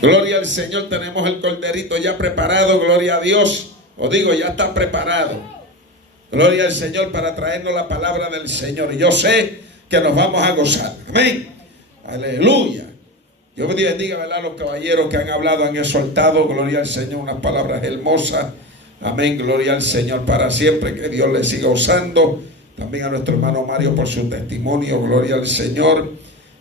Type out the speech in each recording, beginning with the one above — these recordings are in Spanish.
Gloria al Señor. Tenemos el corderito ya preparado. Gloria a Dios. Os digo, ya está preparado. Gloria al Señor para traernos la palabra del Señor. Y yo sé que nos vamos a gozar. Amén. Aleluya. Yo bendiga, ¿verdad?, a los caballeros que han hablado, han exhortado. Gloria al Señor. Unas palabras hermosas. Amén. Gloria al Señor para siempre. Que Dios le siga usando. También a nuestro hermano Mario por su testimonio. Gloria al Señor.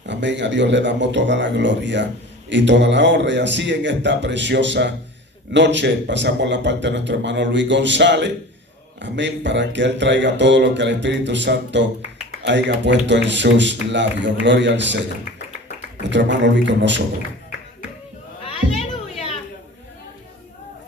Amén. A Dios le damos toda la gloria y toda la honra. Y así en esta preciosa noche pasamos la parte de nuestro hermano Luis González. Amén. Para que él traiga todo lo que el Espíritu Santo haya puesto en sus labios. Gloria al Señor. Nuestro hermano Luis con nosotros. Aleluya.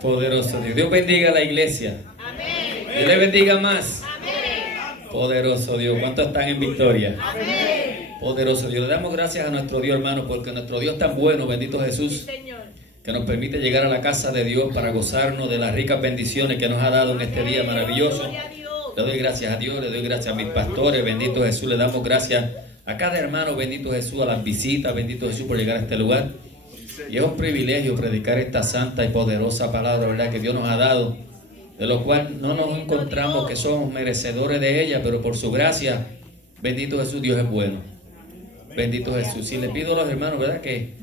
Poderoso Dios. Dios bendiga a la iglesia. Amén. Dios le bendiga más. Amén. Poderoso Dios. ¿Cuántos están en victoria? Amén. Poderoso Dios. Le damos gracias a nuestro Dios, hermano, porque nuestro Dios es tan bueno, bendito Jesús, Sí, Señor. que nos permite llegar a la casa de Dios para gozarnos de las ricas bendiciones que nos ha dado en este día maravilloso. Gloria a Dios. Le doy gracias a Dios, le doy gracias a mis pastores, bendito Jesús, le damos gracias a cada hermano, bendito Jesús, a las visitas, bendito Jesús, por llegar a este lugar. Y es un privilegio predicar esta santa y poderosa palabra, ¿verdad?, que Dios nos ha dado, de lo cual no nos encontramos que somos merecedores de ella, pero por su gracia, bendito Jesús, Dios es bueno. Bendito Jesús. Y le pido a los hermanos, ¿verdad?, que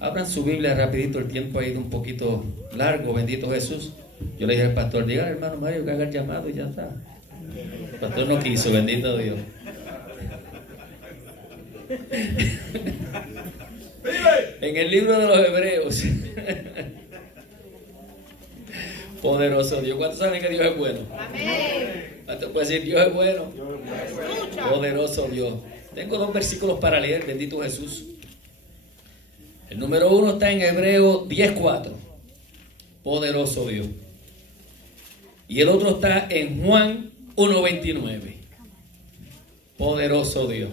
abran su Biblia rapidito, el tiempo ha ido un poquito largo, bendito Jesús. Yo le dije al pastor, diga al hermano Mario que haga el llamado y ya está. El pastor no quiso, bendito Dios. En el libro de los Hebreos. Poderoso Dios. ¿Cuántos saben que Dios es bueno? Amén. ¿Cuántos pueden decir Dios es bueno? Escucha. Poderoso Dios. Tengo dos versículos para leer, bendito Jesús. El número 1 está en Hebreos 10:4. Poderoso Dios. Y el otro está en Juan 1:29. Poderoso Dios.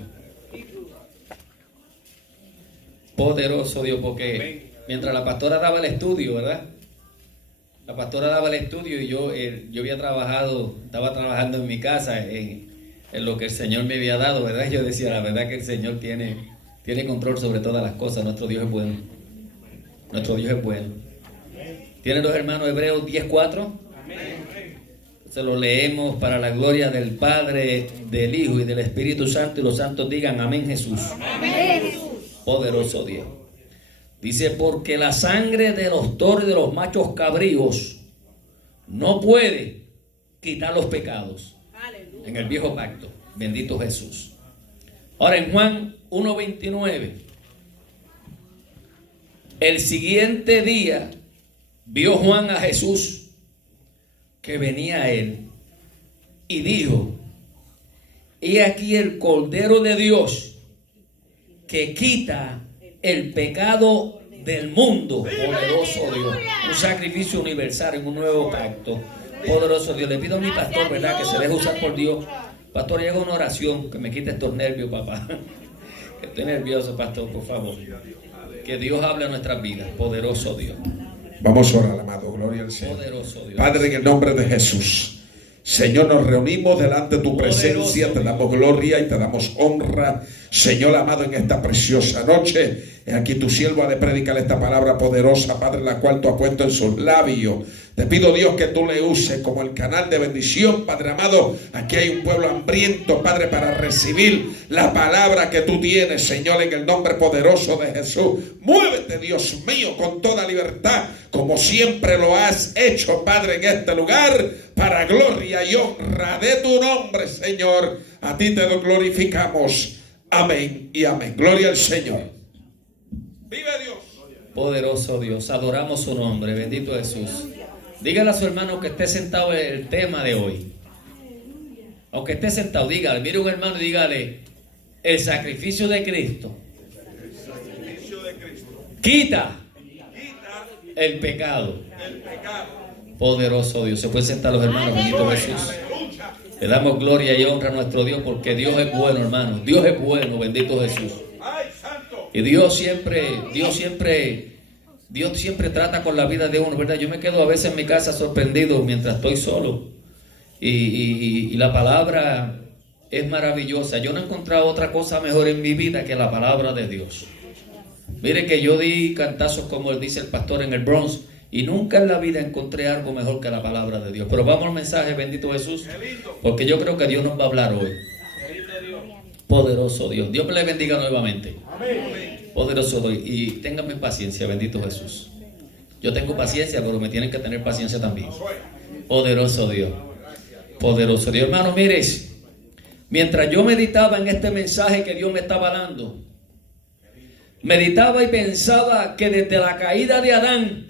Poderoso Dios, porque mientras la pastora daba el estudio, ¿verdad? La pastora daba el estudio y yo estaba trabajando en mi casa en lo que el Señor me había dado, ¿verdad? Yo decía, la verdad que el Señor tiene control sobre todas las cosas. Nuestro Dios es bueno. Nuestro Dios es bueno. ¿Tienen los hermanos Hebreos 10:4? Se lo leemos para la gloria del Padre, del Hijo y del Espíritu Santo, y los santos digan amén, Jesús. Amén. Poderoso Dios. Dice, porque la sangre de los toros y de los machos cabríos no puede quitar los pecados. Aleluya. En el viejo pacto. Bendito Jesús. Ahora en Juan 1:29. El siguiente día vio Juan a Jesús que venía a él y dijo, he aquí el Cordero de Dios que quita el pecado del mundo. Poderoso Dios. Un sacrificio universal en un nuevo pacto. Poderoso Dios. Le pido a mi pastor, ¿verdad?, que se deje usar por Dios. Pastor, llega una oración que me quite estos nervios, papá. Que estoy nervioso, pastor, por favor. Que Dios hable a nuestras vidas. Poderoso Dios. Vamos a orar, amado. Gloria al Señor. Poderoso Dios. Padre, en el nombre de Jesús, Señor, nos reunimos delante de tu presencia, te damos gloria y te damos honra, Señor amado, en esta preciosa noche. Aquí tu siervo ha de predicar esta palabra poderosa, Padre, la cual tú has puesto en sus labios. Te pido, Dios, que tú le uses como el canal de bendición, Padre amado. Aquí hay un pueblo hambriento, Padre, para recibir la palabra que tú tienes, Señor, en el nombre poderoso de Jesús. Muévete, Dios mío, con toda libertad, como siempre lo has hecho, Padre, en este lugar, para gloria y honra de tu nombre, Señor. A ti te lo glorificamos. Amén y amén. Gloria al Señor. ¡Vive Dios! Poderoso Dios. Adoramos su nombre. Bendito Jesús. Dígale a su hermano que esté sentado en el tema de hoy. Aunque esté sentado, dígale. Mire un hermano y dígale: el sacrificio de Cristo quita el pecado. Poderoso Dios. Se pueden sentar los hermanos. Bendito Jesús. Le damos gloria y honra a nuestro Dios, porque Dios es bueno, hermano. Dios es bueno. Bendito Jesús. Y Dios siempre trata con la vida de uno, ¿verdad? Yo me quedo a veces en mi casa sorprendido mientras estoy solo. Y la palabra es maravillosa. Yo no he encontrado otra cosa mejor en mi vida que la palabra de Dios. Mire que yo di cantazos, como dice el pastor, en el Bronx, y nunca en la vida encontré algo mejor que la palabra de Dios. Pero vamos al mensaje, bendito Jesús, porque yo creo que Dios nos va a hablar hoy. Poderoso Dios. Dios me le bendiga nuevamente. Poderoso Dios. Y ténganme paciencia, bendito Jesús. Yo tengo paciencia, pero me tienen que tener paciencia también. Poderoso Dios. Poderoso Dios. Hermano, mires, mientras yo meditaba en este mensaje que Dios me estaba dando, meditaba y pensaba que desde la caída de Adán,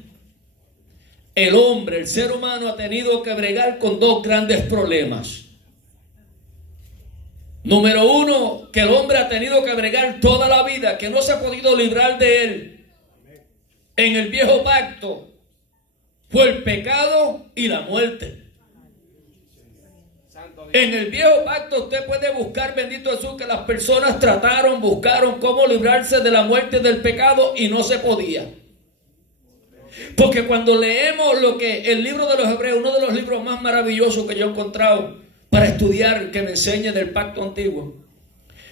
el hombre, el ser humano, ha tenido que bregar con dos grandes problemas. Número uno, que el hombre ha tenido que bregar toda la vida, que no se ha podido librar de él. En el viejo pacto fue el pecado y la muerte. En el viejo pacto usted puede buscar, bendito Jesús, que las personas buscaron cómo librarse de la muerte y del pecado y no se podía. Porque cuando leemos lo que el libro de los Hebreos, uno de los libros más maravillosos que yo he encontrado para estudiar, que me enseña del pacto antiguo,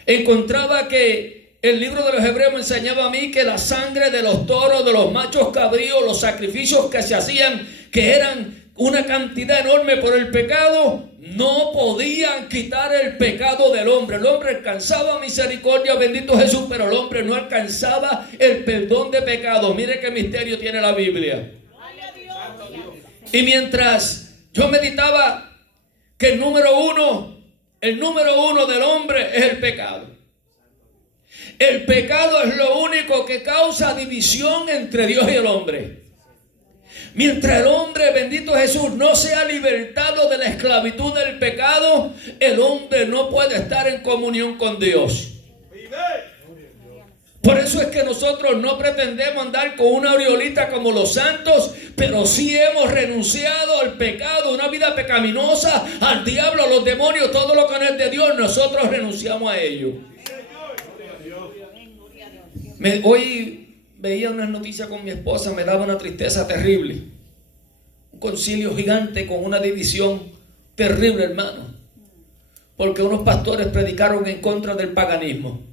encontraba que el libro de los Hebreos me enseñaba a mí que la sangre de los toros, de los machos cabríos, los sacrificios que se hacían, que eran una cantidad enorme por el pecado, no podían quitar el pecado del hombre. El hombre alcanzaba misericordia, bendito Jesús, pero el hombre no alcanzaba el perdón de pecado. Mire qué misterio tiene la Biblia. Y mientras yo meditaba que el número uno del hombre es el pecado. El pecado es lo único que causa división entre Dios y el hombre. Mientras el hombre, bendito Jesús, no sea libertado de la esclavitud del pecado, el hombre no puede estar en comunión con Dios. Por eso es que nosotros no pretendemos andar con una aureolita como los santos, pero sí hemos renunciado al pecado, una vida pecaminosa, al diablo, a los demonios, todo lo que no es de Dios, nosotros renunciamos a ello. Hoy veía unas noticias con mi esposa, me daba una tristeza terrible. Un concilio gigante con una división terrible, hermano. Porque unos pastores predicaron en contra del paganismo.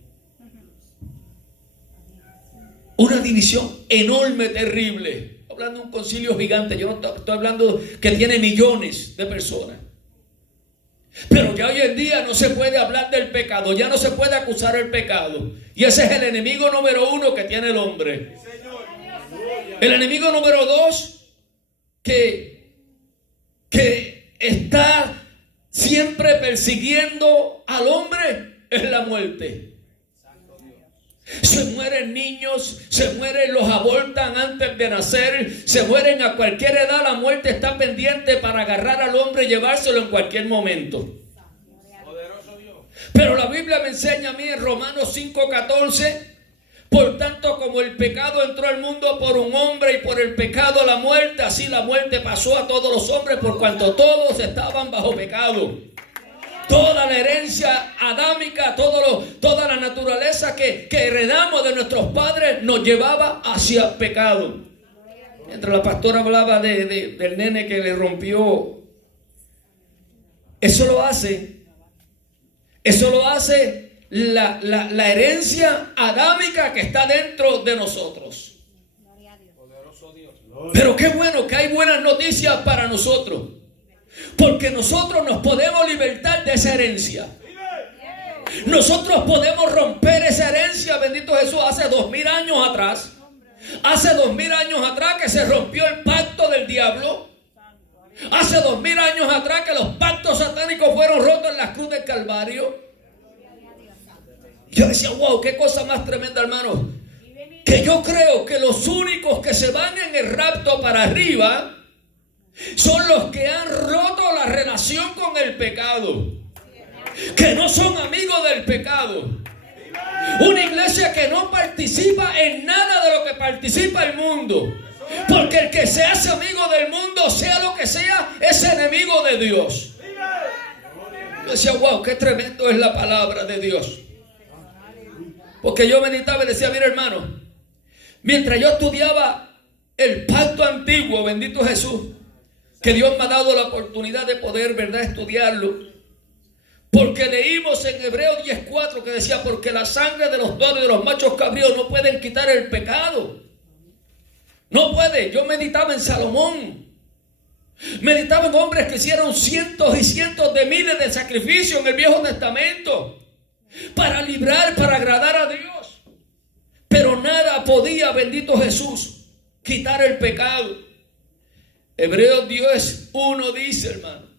Una división enorme, terrible. Hablando de un concilio gigante, yo no estoy hablando que tiene millones de personas. Pero ya hoy en día no se puede hablar del pecado, ya no se puede acusar el pecado. Y ese es el enemigo número uno que tiene el hombre. El enemigo número dos que está siempre persiguiendo al hombre es la muerte. Se mueren niños, los abortan antes de nacer, se mueren a cualquier edad. La muerte está pendiente para agarrar al hombre y llevárselo en cualquier momento. Pero la Biblia me enseña a mí en Romanos 5:14: por tanto, como el pecado entró al mundo por un hombre y por el pecado la muerte, así la muerte pasó a todos los hombres por cuanto todos estaban bajo pecado. Toda la herencia adámica, toda la naturaleza que heredamos de nuestros padres nos llevaba hacia pecado. Mientras la pastora hablaba del nene que le rompió, eso lo hace la herencia adámica que está dentro de nosotros. Pero qué bueno que hay buenas noticias para nosotros, porque nosotros nos podemos libertar de esa herencia. Nosotros podemos romper esa herencia, bendito Jesús. Hace 2000 años atrás que se rompió el pacto del diablo. Hace 2000 años atrás que los pactos satánicos fueron rotos en la cruz del Calvario. Yo decía, wow, qué cosa más tremenda, hermano. Que yo creo que los únicos que se van en el rapto para arriba son los que han roto la relación con el pecado, que no son amigos del pecado. Una iglesia que no participa en nada de lo que participa el mundo, porque el que se hace amigo del mundo, sea lo que sea, es enemigo de Dios. Yo decía, wow, qué tremendo es la palabra de Dios. Porque yo meditaba y decía, mira, hermano, mientras yo estudiaba el pacto antiguo, bendito Jesús, que Dios me ha dado la oportunidad de poder, ¿verdad?, estudiarlo, Porque leímos en Hebreos 10:4 que decía, porque la sangre de los toros y de los machos cabríos no pueden quitar el pecado. No puede. Yo meditaba en Salomón. Meditaba en hombres que hicieron cientos y cientos de miles de sacrificios en el Viejo Testamento para librar, para agradar a Dios. Pero nada podía, bendito Jesús, quitar el pecado. Hebreos 10:1 dice, hermano.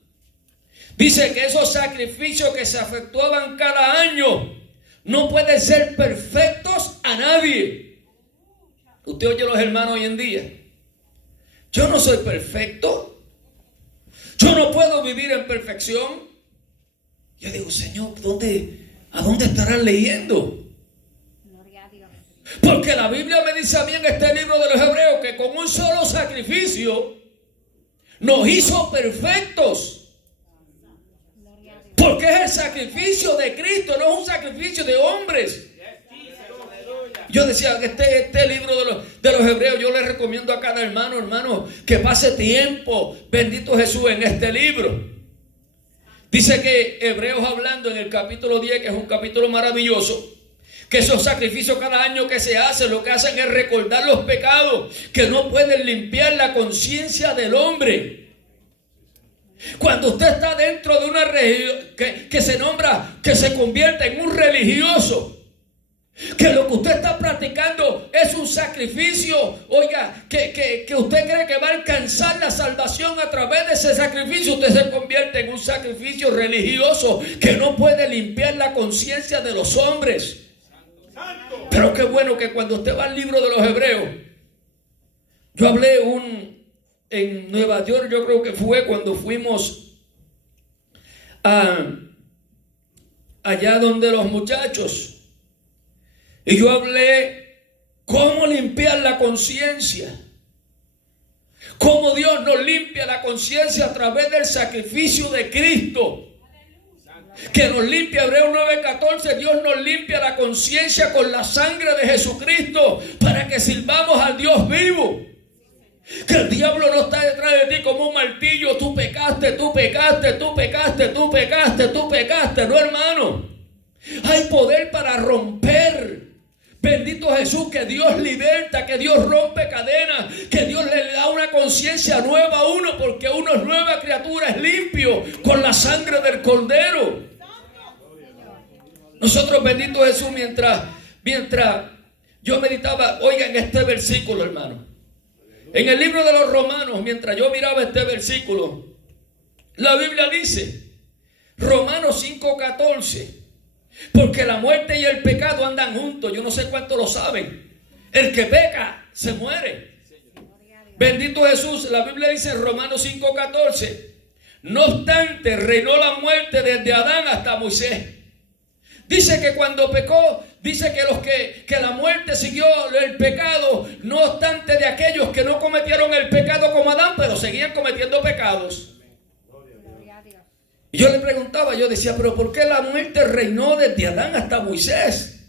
Dice que esos sacrificios que se efectuaban cada año no pueden ser perfectos a nadie. Usted oye a los hermanos hoy en día. Yo no soy perfecto. Yo no puedo vivir en perfección. Yo digo, Señor, ¿a dónde estarán leyendo? Porque la Biblia me dice a mí en este libro de los Hebreos que con un solo sacrificio nos hizo perfectos. Porque es el sacrificio de Cristo, no es un sacrificio de hombres. Yo decía que este libro de los Hebreos, yo le recomiendo a cada hermano, que pase tiempo, bendito Jesús, en este libro. Dice que Hebreos, hablando en el capítulo 10, que es un capítulo maravilloso, que esos sacrificios cada año que se hacen, lo que hacen es recordar los pecados que no pueden limpiar la conciencia del hombre. Cuando usted está dentro de una religión que se nombra, que se convierte en un religioso, que lo que usted está practicando es un sacrificio, oiga, que usted cree que va a alcanzar la salvación a través de ese sacrificio, usted se convierte en un sacrificio religioso que no puede limpiar la conciencia de los hombres. Pero qué bueno que cuando usted va al libro de los Hebreos, yo hablé en Nueva York, yo creo que fue cuando fuimos allá donde los muchachos, y yo hablé cómo limpiar la conciencia, cómo Dios nos limpia la conciencia a través del sacrificio de Cristo, que nos limpia. Hebreos 9:14, Dios nos limpia la conciencia con la sangre de Jesucristo para que sirvamos al Dios vivo. Que el diablo no está detrás de ti como un martillo. Tú pecaste, tú pecaste, tú pecaste, tú pecaste, tú pecaste. No, hermano. Hay poder para romper. Bendito Jesús, que Dios liberta, que Dios rompe cadenas, que Dios le da una conciencia nueva a uno, porque uno es nueva criatura, es limpio con la sangre del Cordero. Nosotros, bendito Jesús, mientras yo meditaba, oigan este versículo, hermano. En el libro de los Romanos, mientras yo miraba este versículo, la Biblia dice, Romanos 5:14, porque la muerte y el pecado andan juntos. Yo no sé cuántos lo saben. El que peca se muere. Bendito Jesús. La Biblia dice en Romanos 5:14, no obstante reinó la muerte desde Adán hasta Moisés. Dice que cuando pecó, dice que la muerte siguió el pecado, no obstante de aquellos que no cometieron el pecado como Adán, pero seguían cometiendo pecados. Y yo le preguntaba, yo decía, pero ¿por qué la muerte reinó desde Adán hasta Moisés?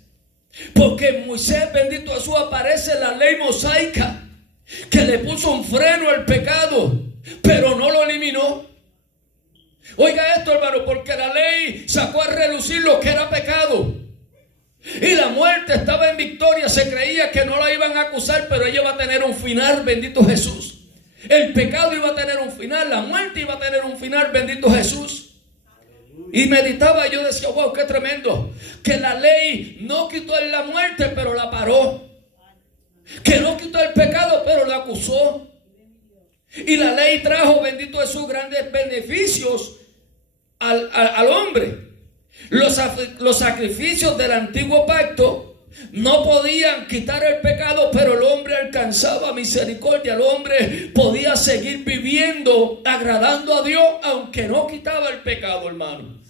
Porque en Moisés, bendito Jesús, aparece la ley mosaica, que le puso un freno al pecado, pero no lo eliminó. Oiga esto, hermano, porque la ley sacó a relucir lo que era pecado. Y la muerte estaba en victoria, se creía que no la iban a acusar, pero ella iba a tener un final, bendito Jesús. El pecado iba a tener un final, la muerte iba a tener un final, bendito Jesús. Y meditaba y yo decía, wow, qué tremendo, que la ley no quitó la muerte, pero la paró. Que no quitó el pecado, pero la acusó. Y la ley trajo, bendito Jesús, grandes beneficios al hombre. Los sacrificios del antiguo pacto no podían quitar el pecado, pero el hombre alcanzaba misericordia. El hombre podía seguir viviendo, agradando a Dios, aunque no quitaba el pecado, hermano.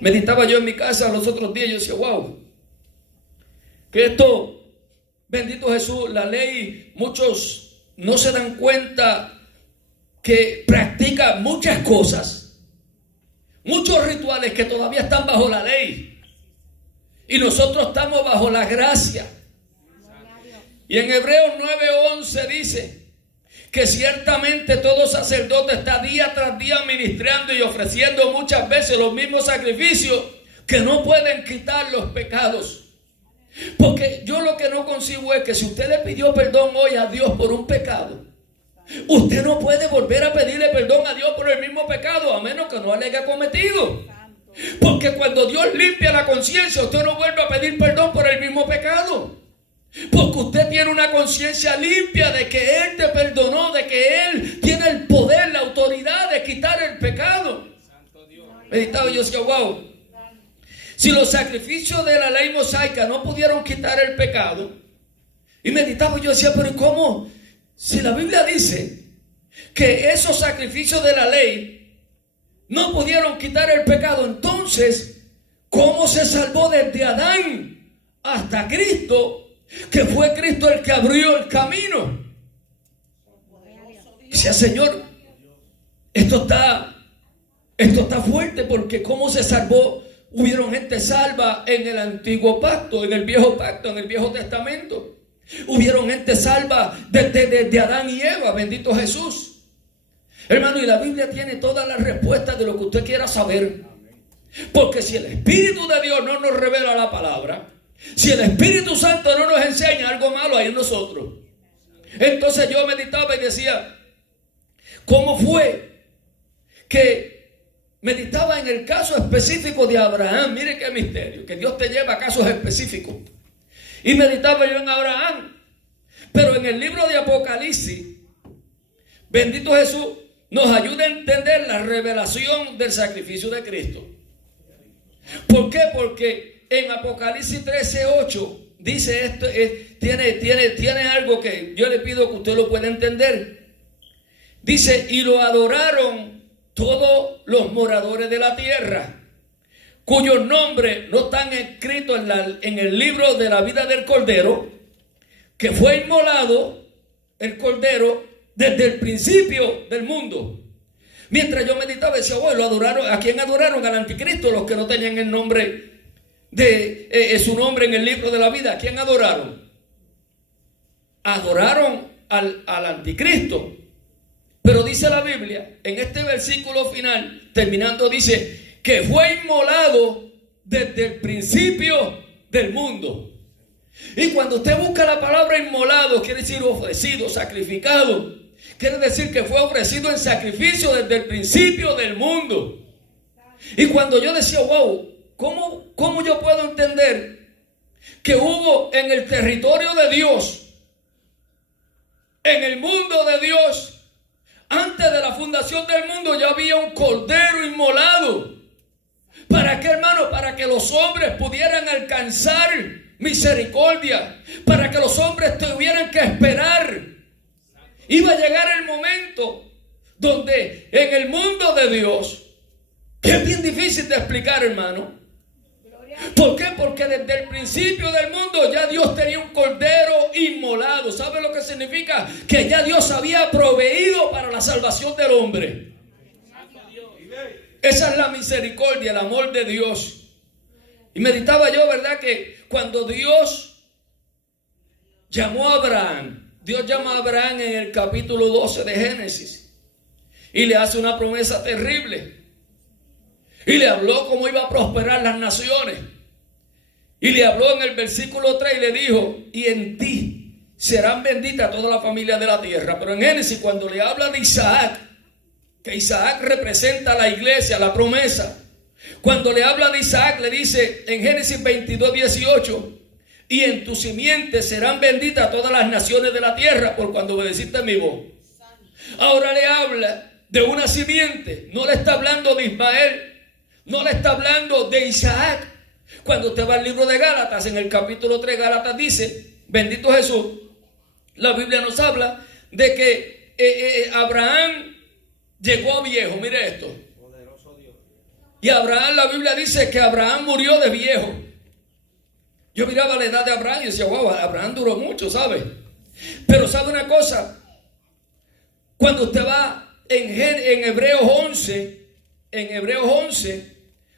Meditaba yo en mi casa los otros días y yo decía, wow, que esto, bendito Jesús, la ley, muchos no se dan cuenta que practican muchas cosas, muchos rituales que todavía están bajo la ley. Y nosotros estamos bajo la gracia. Y en Hebreos 9:11 dice que ciertamente todo sacerdote está día tras día ministrando y ofreciendo muchas veces los mismos sacrificios que no pueden quitar los pecados. Porque yo lo que no concibo es que si usted le pidió perdón hoy a Dios por un pecado, usted no puede volver a pedirle perdón a Dios por el mismo pecado, a menos que no le haya cometido. Porque cuando Dios limpia la conciencia, usted no vuelve a pedir perdón por el mismo pecado. Porque usted tiene una conciencia limpia de que Él te perdonó, de que Él tiene el poder, la autoridad de quitar el pecado. Meditaba yo, decía, wow, si los sacrificios de la ley mosaica no pudieron quitar el pecado, y meditaba yo, decía, pero ¿cómo? Si la Biblia dice que esos sacrificios de la ley no pudieron quitar el pecado, entonces, ¿cómo se salvó desde Adán hasta Cristo? Que fue Cristo el que abrió el camino. Decía, Señor, esto está fuerte, porque ¿cómo se salvó? Hubieron gente salva en el antiguo pacto, en el viejo pacto, en el viejo testamento. Hubieron gente salva desde Adán y Eva, bendito Jesús. Hermano, y la Biblia tiene todas las respuestas de lo que usted quiera saber. Porque si el Espíritu de Dios no nos revela la palabra, si el Espíritu Santo no nos enseña algo malo ahí en nosotros, entonces yo meditaba y decía, ¿cómo fue que meditaba en el caso específico de Abraham? Mire qué misterio, que Dios te lleva a casos específicos. Y meditaba yo en Abraham. Pero en el libro de Apocalipsis, bendito Jesús, nos ayuda a entender la revelación del sacrificio de Cristo. ¿Por qué? Porque en Apocalipsis 13:8 dice esto, tiene algo que yo le pido que usted lo pueda entender. Dice, y lo adoraron todos los moradores de la tierra, cuyos nombres no están escritos en el libro de la vida del Cordero, que fue inmolado el Cordero desde el principio del mundo. Mientras yo meditaba, decía, bueno, ¿a quién adoraron? Al anticristo, los que no tenían el nombre de su nombre en el libro de la vida. ¿A quién adoraron? Adoraron al anticristo. Pero dice la Biblia, en este versículo final, terminando, dice que fue inmolado desde el principio del mundo. Y cuando usted busca la palabra inmolado, quiere decir ofrecido, sacrificado. Quiere decir que fue ofrecido en sacrificio desde el principio del mundo. Y cuando yo decía, wow, ¿cómo yo puedo entender que hubo en el territorio de Dios, en el mundo de Dios, antes de la fundación del mundo ya había un cordero inmolado? ¿Para qué, hermano? Para que los hombres pudieran alcanzar misericordia, para que los hombres tuvieran que esperar. Iba a llegar el momento donde en el mundo de Dios, que es bien difícil de explicar, hermano. ¿Por qué? Porque desde el principio del mundo ya Dios tenía un cordero inmolado. ¿Sabe lo que significa? Que ya Dios había proveído para la salvación del hombre. Esa es la misericordia, el amor de Dios. Y meditaba yo, ¿verdad? Que cuando Dios llamó a Abraham, Dios llama a Abraham en el capítulo 12 de Génesis y le hace una promesa terrible. Y le habló cómo iba a prosperar las naciones. Y le habló en el versículo 3 y le dijo, y en ti serán benditas todas las familias de la tierra. Pero en Génesis, cuando le habla de Isaac, que Isaac representa a la iglesia, la promesa. Cuando le habla de Isaac, le dice en Génesis 22:18, y en tu simiente serán benditas todas las naciones de la tierra por cuando obedeciste mi voz. Ahora le habla de una simiente. No le está hablando de Ismael, no le está hablando de Isaac. Cuando usted va al libro de Gálatas, en el capítulo 3, Gálatas dice, bendito Jesús, la Biblia nos habla de que Abraham llegó viejo. Mire esto. Y Abraham, la Biblia dice que Abraham murió de viejo. Yo miraba la edad de Abraham y decía, wow, Abraham duró mucho, ¿sabe? Pero ¿sabe una cosa? Cuando usted va en Hebreos 11,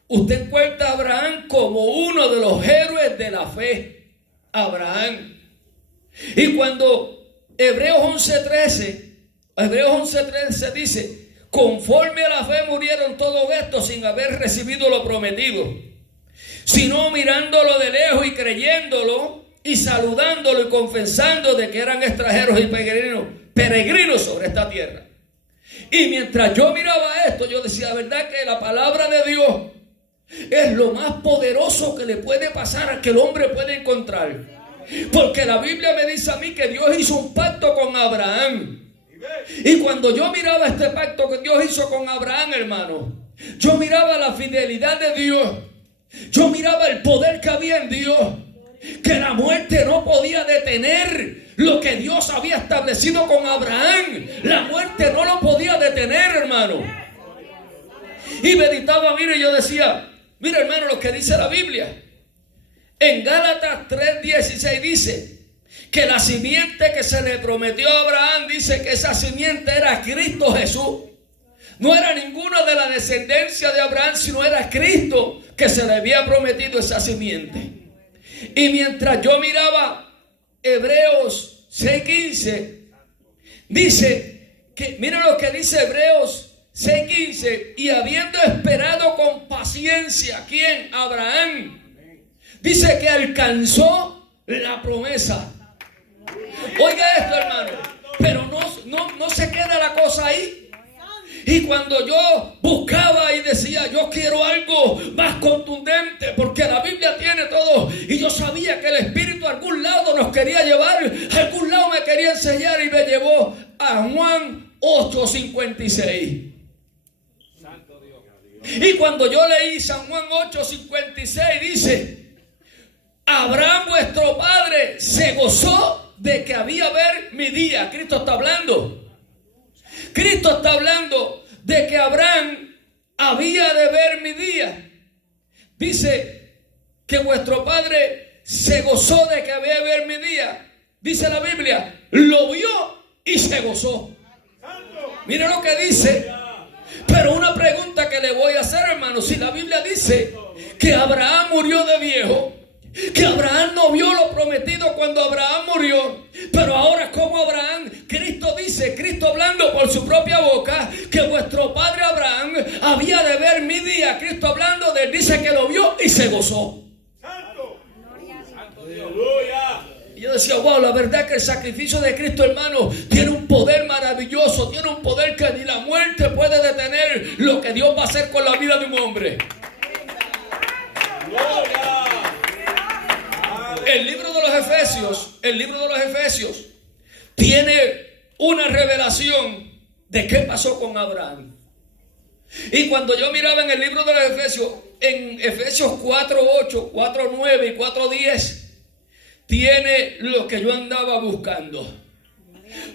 usted encuentra a Abraham como uno de los héroes de la fe. Abraham. Y cuando Hebreos 11:13, Hebreos 11:13 dice: conforme a la fe murieron todos estos sin haber recibido lo prometido, sino mirándolo de lejos y creyéndolo y saludándolo y confesando de que eran extranjeros y peregrinos sobre esta tierra. Y mientras yo miraba esto, yo decía, la verdad que la palabra de Dios es lo más poderoso que le puede pasar a que el hombre puede encontrar. Porque la Biblia me dice a mí que Dios hizo un pacto con Abraham. Y cuando yo miraba este pacto que Dios hizo con Abraham, hermano, yo miraba la fidelidad de Dios. Yo miraba el poder que había en Dios. Que la muerte no podía detener lo que Dios había establecido con Abraham. La muerte no lo podía detener, hermano. Y meditaba, mire, yo decía, mira, hermano, lo que dice la Biblia. En Gálatas 3:16 dice que la simiente que se le prometió a Abraham, dice que esa simiente era Cristo Jesús. No era ninguna de la descendencia de Abraham, sino era Cristo que se le había prometido esa simiente. Y mientras yo miraba Hebreos 6:15, dice que, miren lo que dice Hebreos 6:15, y habiendo esperado con paciencia, ¿quién? Abraham. Dice que alcanzó la promesa. Oiga esto, hermano, pero no se queda la cosa ahí. Y cuando yo buscaba y decía, yo quiero algo más contundente, porque la Biblia tiene todo, y yo sabía que el Espíritu a algún lado nos quería llevar, a algún lado me quería enseñar, y me llevó a Juan 8:56. Y cuando yo leí San Juan 8:56, dice: Abraham vuestro padre se gozó de que había ver mi día. Cristo está hablando. Cristo está hablando de que Abraham había de ver mi día. Dice que vuestro padre se gozó de que había de ver mi día. Dice la Biblia, lo vio y se gozó. Mira lo que dice. Pero una pregunta que le voy a hacer, hermano, si la Biblia dice que Abraham murió de viejo, que Abraham no vio lo prometido cuando Abraham murió, pero ahora como Abraham, Cristo dice, Cristo hablando por su propia boca, que vuestro padre Abraham había de ver mi día. Cristo hablando de él, dice que lo vio y se gozó. Santo, Santo Dios. Y yo decía, wow, la verdad que el sacrificio de Cristo, hermano, tiene un poder maravilloso, tiene un poder que ni la muerte puede detener lo que Dios va a hacer con la vida de un hombre. El libro de los Efesios tiene una revelación de qué pasó con Abraham. Y cuando yo miraba en el libro de los Efesios, en Efesios 4:8, 4:9 y 4:10, tiene lo que yo andaba buscando.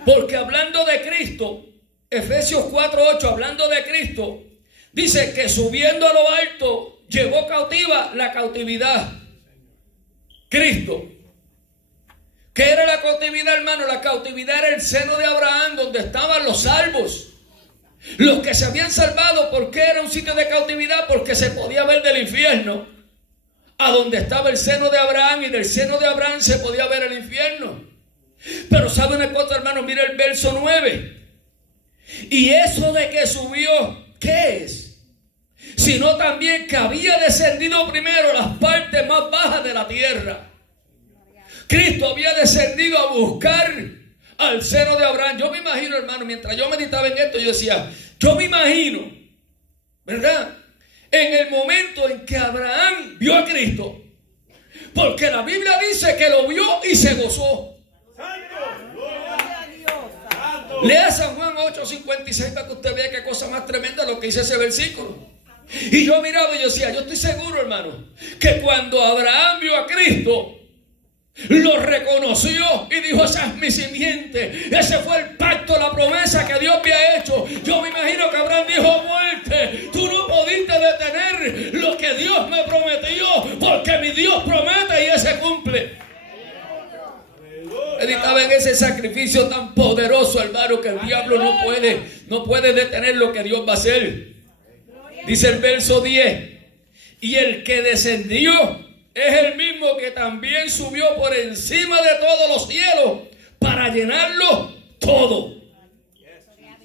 Porque hablando de Cristo, Efesios 4:8, hablando de Cristo, dice que subiendo a lo alto, llevó cautiva la cautividad. Cristo. ¿Qué era la cautividad, hermano? La cautividad era el seno de Abraham, donde estaban los salvos. Los que se habían salvado. ¿Por qué era un sitio de cautividad? Porque se podía ver del infierno a donde estaba el seno de Abraham, y del seno de Abraham se podía ver el infierno. Pero ¿sabe una cosa, hermano? Mira el verso 9. Y eso de que subió, ¿qué es? Sino también que había descendido primero las partes más bajas de la tierra. Cristo había descendido a buscar al seno de Abraham. Yo me imagino, hermano, mientras yo meditaba en esto, yo decía, yo me imagino, ¿verdad? En el momento en que Abraham vio a Cristo, porque la Biblia dice que lo vio y se gozó. Lea San Juan 8:56 para que usted vea qué cosa más tremenda lo que dice ese versículo. Y yo miraba y yo decía, yo estoy seguro, hermano, que cuando Abraham vio a Cristo, lo reconoció y dijo, esa es mi simiente. Ese fue el pacto, la promesa que Dios había hecho. Yo me imagino que Abraham dijo, muerte, tú no pudiste detener lo que Dios me prometió, porque mi Dios promete y ese cumple. Él estaba en ese sacrificio tan poderoso, hermano, que el diablo no puede detener lo que Dios va a hacer. Dice el verso 10, y el que descendió es el mismo que también subió por encima de todos los cielos para llenarlo todo.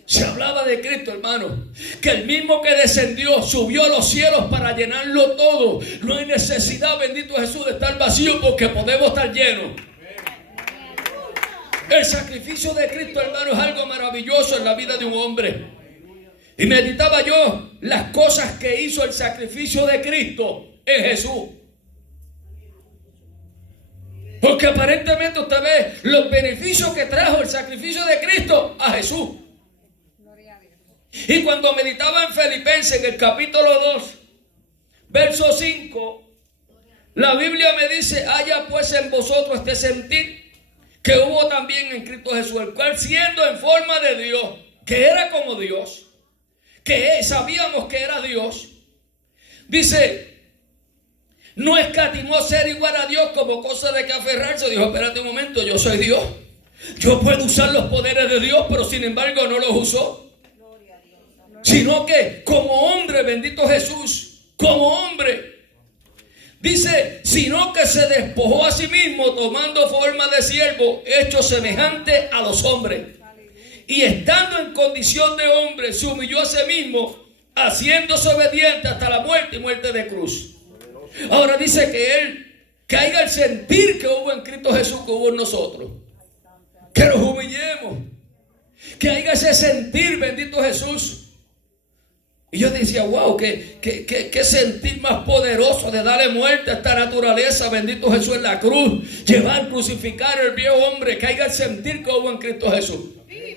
Se hablaba de Cristo, hermano, que el mismo que descendió, subió a los cielos para llenarlo todo. No hay necesidad, bendito Jesús, de estar vacío porque podemos estar llenos. El sacrificio de Cristo, hermano, es algo maravilloso en la vida de un hombre. Y meditaba yo las cosas que hizo el sacrificio de Cristo en Jesús. Porque aparentemente usted ve los beneficios que trajo el sacrificio de Cristo a Jesús. Y cuando meditaba en Filipenses, en el capítulo 2, verso 5, la Biblia me dice: haya pues en vosotros este sentir que hubo también en Cristo Jesús, el cual siendo en forma de Dios, que era como Dios, que sabíamos que era Dios, dice, no escatimó ser igual a Dios como cosa de que aferrarse. Dijo: espérate un momento, yo soy Dios, yo puedo usar los poderes de Dios, pero sin embargo no los usó. Sino que como hombre, bendito Jesús, como hombre, dice, sino que se despojó a sí mismo, tomando forma de siervo, hecho semejante a los hombres. Y estando en condición de hombre, se humilló a sí mismo, haciéndose obediente hasta la muerte y muerte de cruz. Ahora dice que él caiga el sentir que hubo en Cristo Jesús, que hubo en nosotros. Que nos humillemos. Que haya ese sentir, bendito Jesús. Y yo decía, wow, qué sentir más poderoso de darle muerte a esta naturaleza, bendito Jesús, en la cruz. Llevar, crucificar el viejo hombre, que haya el sentir que hubo en Cristo Jesús.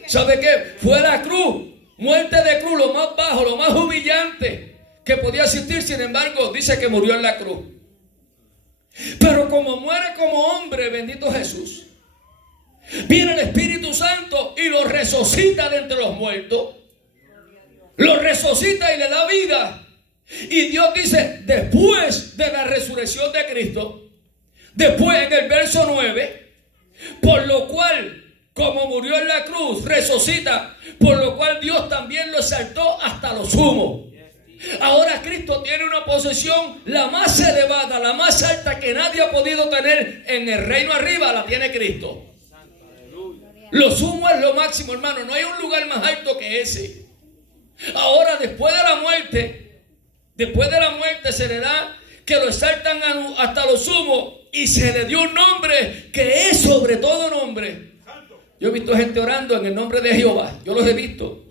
¿Sabe qué? Fue la cruz, muerte de cruz, lo más bajo, lo más humillante que podía existir. Sin embargo, dice que murió en la cruz. Pero como muere como hombre, bendito Jesús, viene el Espíritu Santo y lo resucita de entre los muertos. Lo resucita y le da vida. Y Dios dice, después de la resurrección de Cristo, después en el verso 9, por lo cual, como murió en la cruz, resucita, por lo cual Dios también lo exaltó hasta lo sumo. Ahora Cristo tiene una posición la más elevada, la más alta que nadie ha podido tener en el reino arriba, la tiene Cristo. Lo sumo es lo máximo, hermano. No hay un lugar más alto que ese. Ahora, después de la muerte se le da que lo exaltan hasta lo sumo y se le dio un nombre que es sobre todo nombre. Yo he visto gente orando en el nombre de Jehová. Yo los he visto.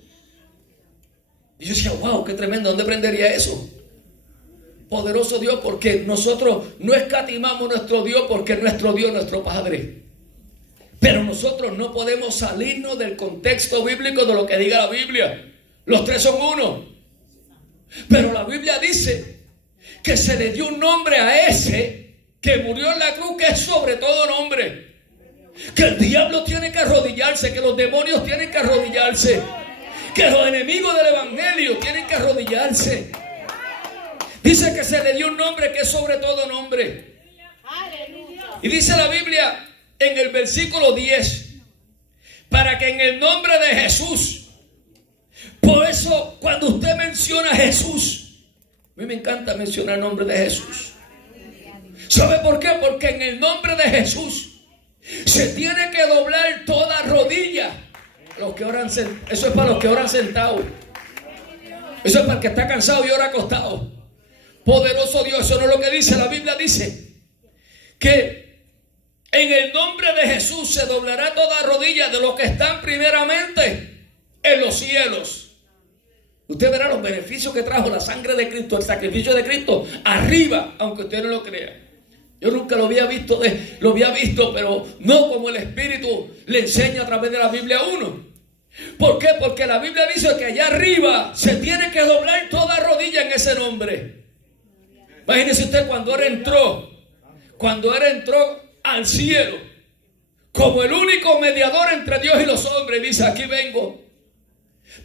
Y yo decía, wow, qué tremendo. ¿Dónde aprendería eso? Poderoso Dios, porque nosotros no escatimamos nuestro Dios, porque nuestro Dios es nuestro Padre. Pero nosotros no podemos salirnos del contexto bíblico de lo que diga la Biblia. Los tres son uno. Pero la Biblia dice que se le dio un nombre a ese que murió en la cruz, que es sobre todo nombre. Que el diablo tiene que arrodillarse, que los demonios tienen que arrodillarse, que los enemigos del evangelio tienen que arrodillarse. Dice que se le dio un nombre que es sobre todo nombre. Y dice la Biblia en el versículo 10, para que en el nombre de Jesús. Por eso, cuando usted menciona a Jesús, a mí me encanta mencionar el nombre de Jesús. ¿Sabe por qué? Porque en el nombre de Jesús se tiene que doblar toda rodilla. Los que oran, eso es para los que oran sentados. Eso es para el que está cansado y ora acostado. Poderoso Dios, eso no es lo que dice. La Biblia dice que en el nombre de Jesús se doblará toda rodilla de los que están primeramente en los cielos. Usted verá los beneficios que trajo la sangre de Cristo, el sacrificio de Cristo, arriba, aunque usted no lo crea. Yo nunca lo había visto, pero no como el Espíritu le enseña a través de la Biblia a uno. ¿Por qué? Porque la Biblia dice que allá arriba se tiene que doblar toda rodilla en ese nombre. Imagínese usted cuando él entró al cielo, como el único mediador entre Dios y los hombres, dice, aquí vengo.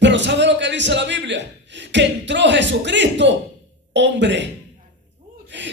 Pero ¿sabe lo que dice la Biblia? Que entró Jesucristo, hombre.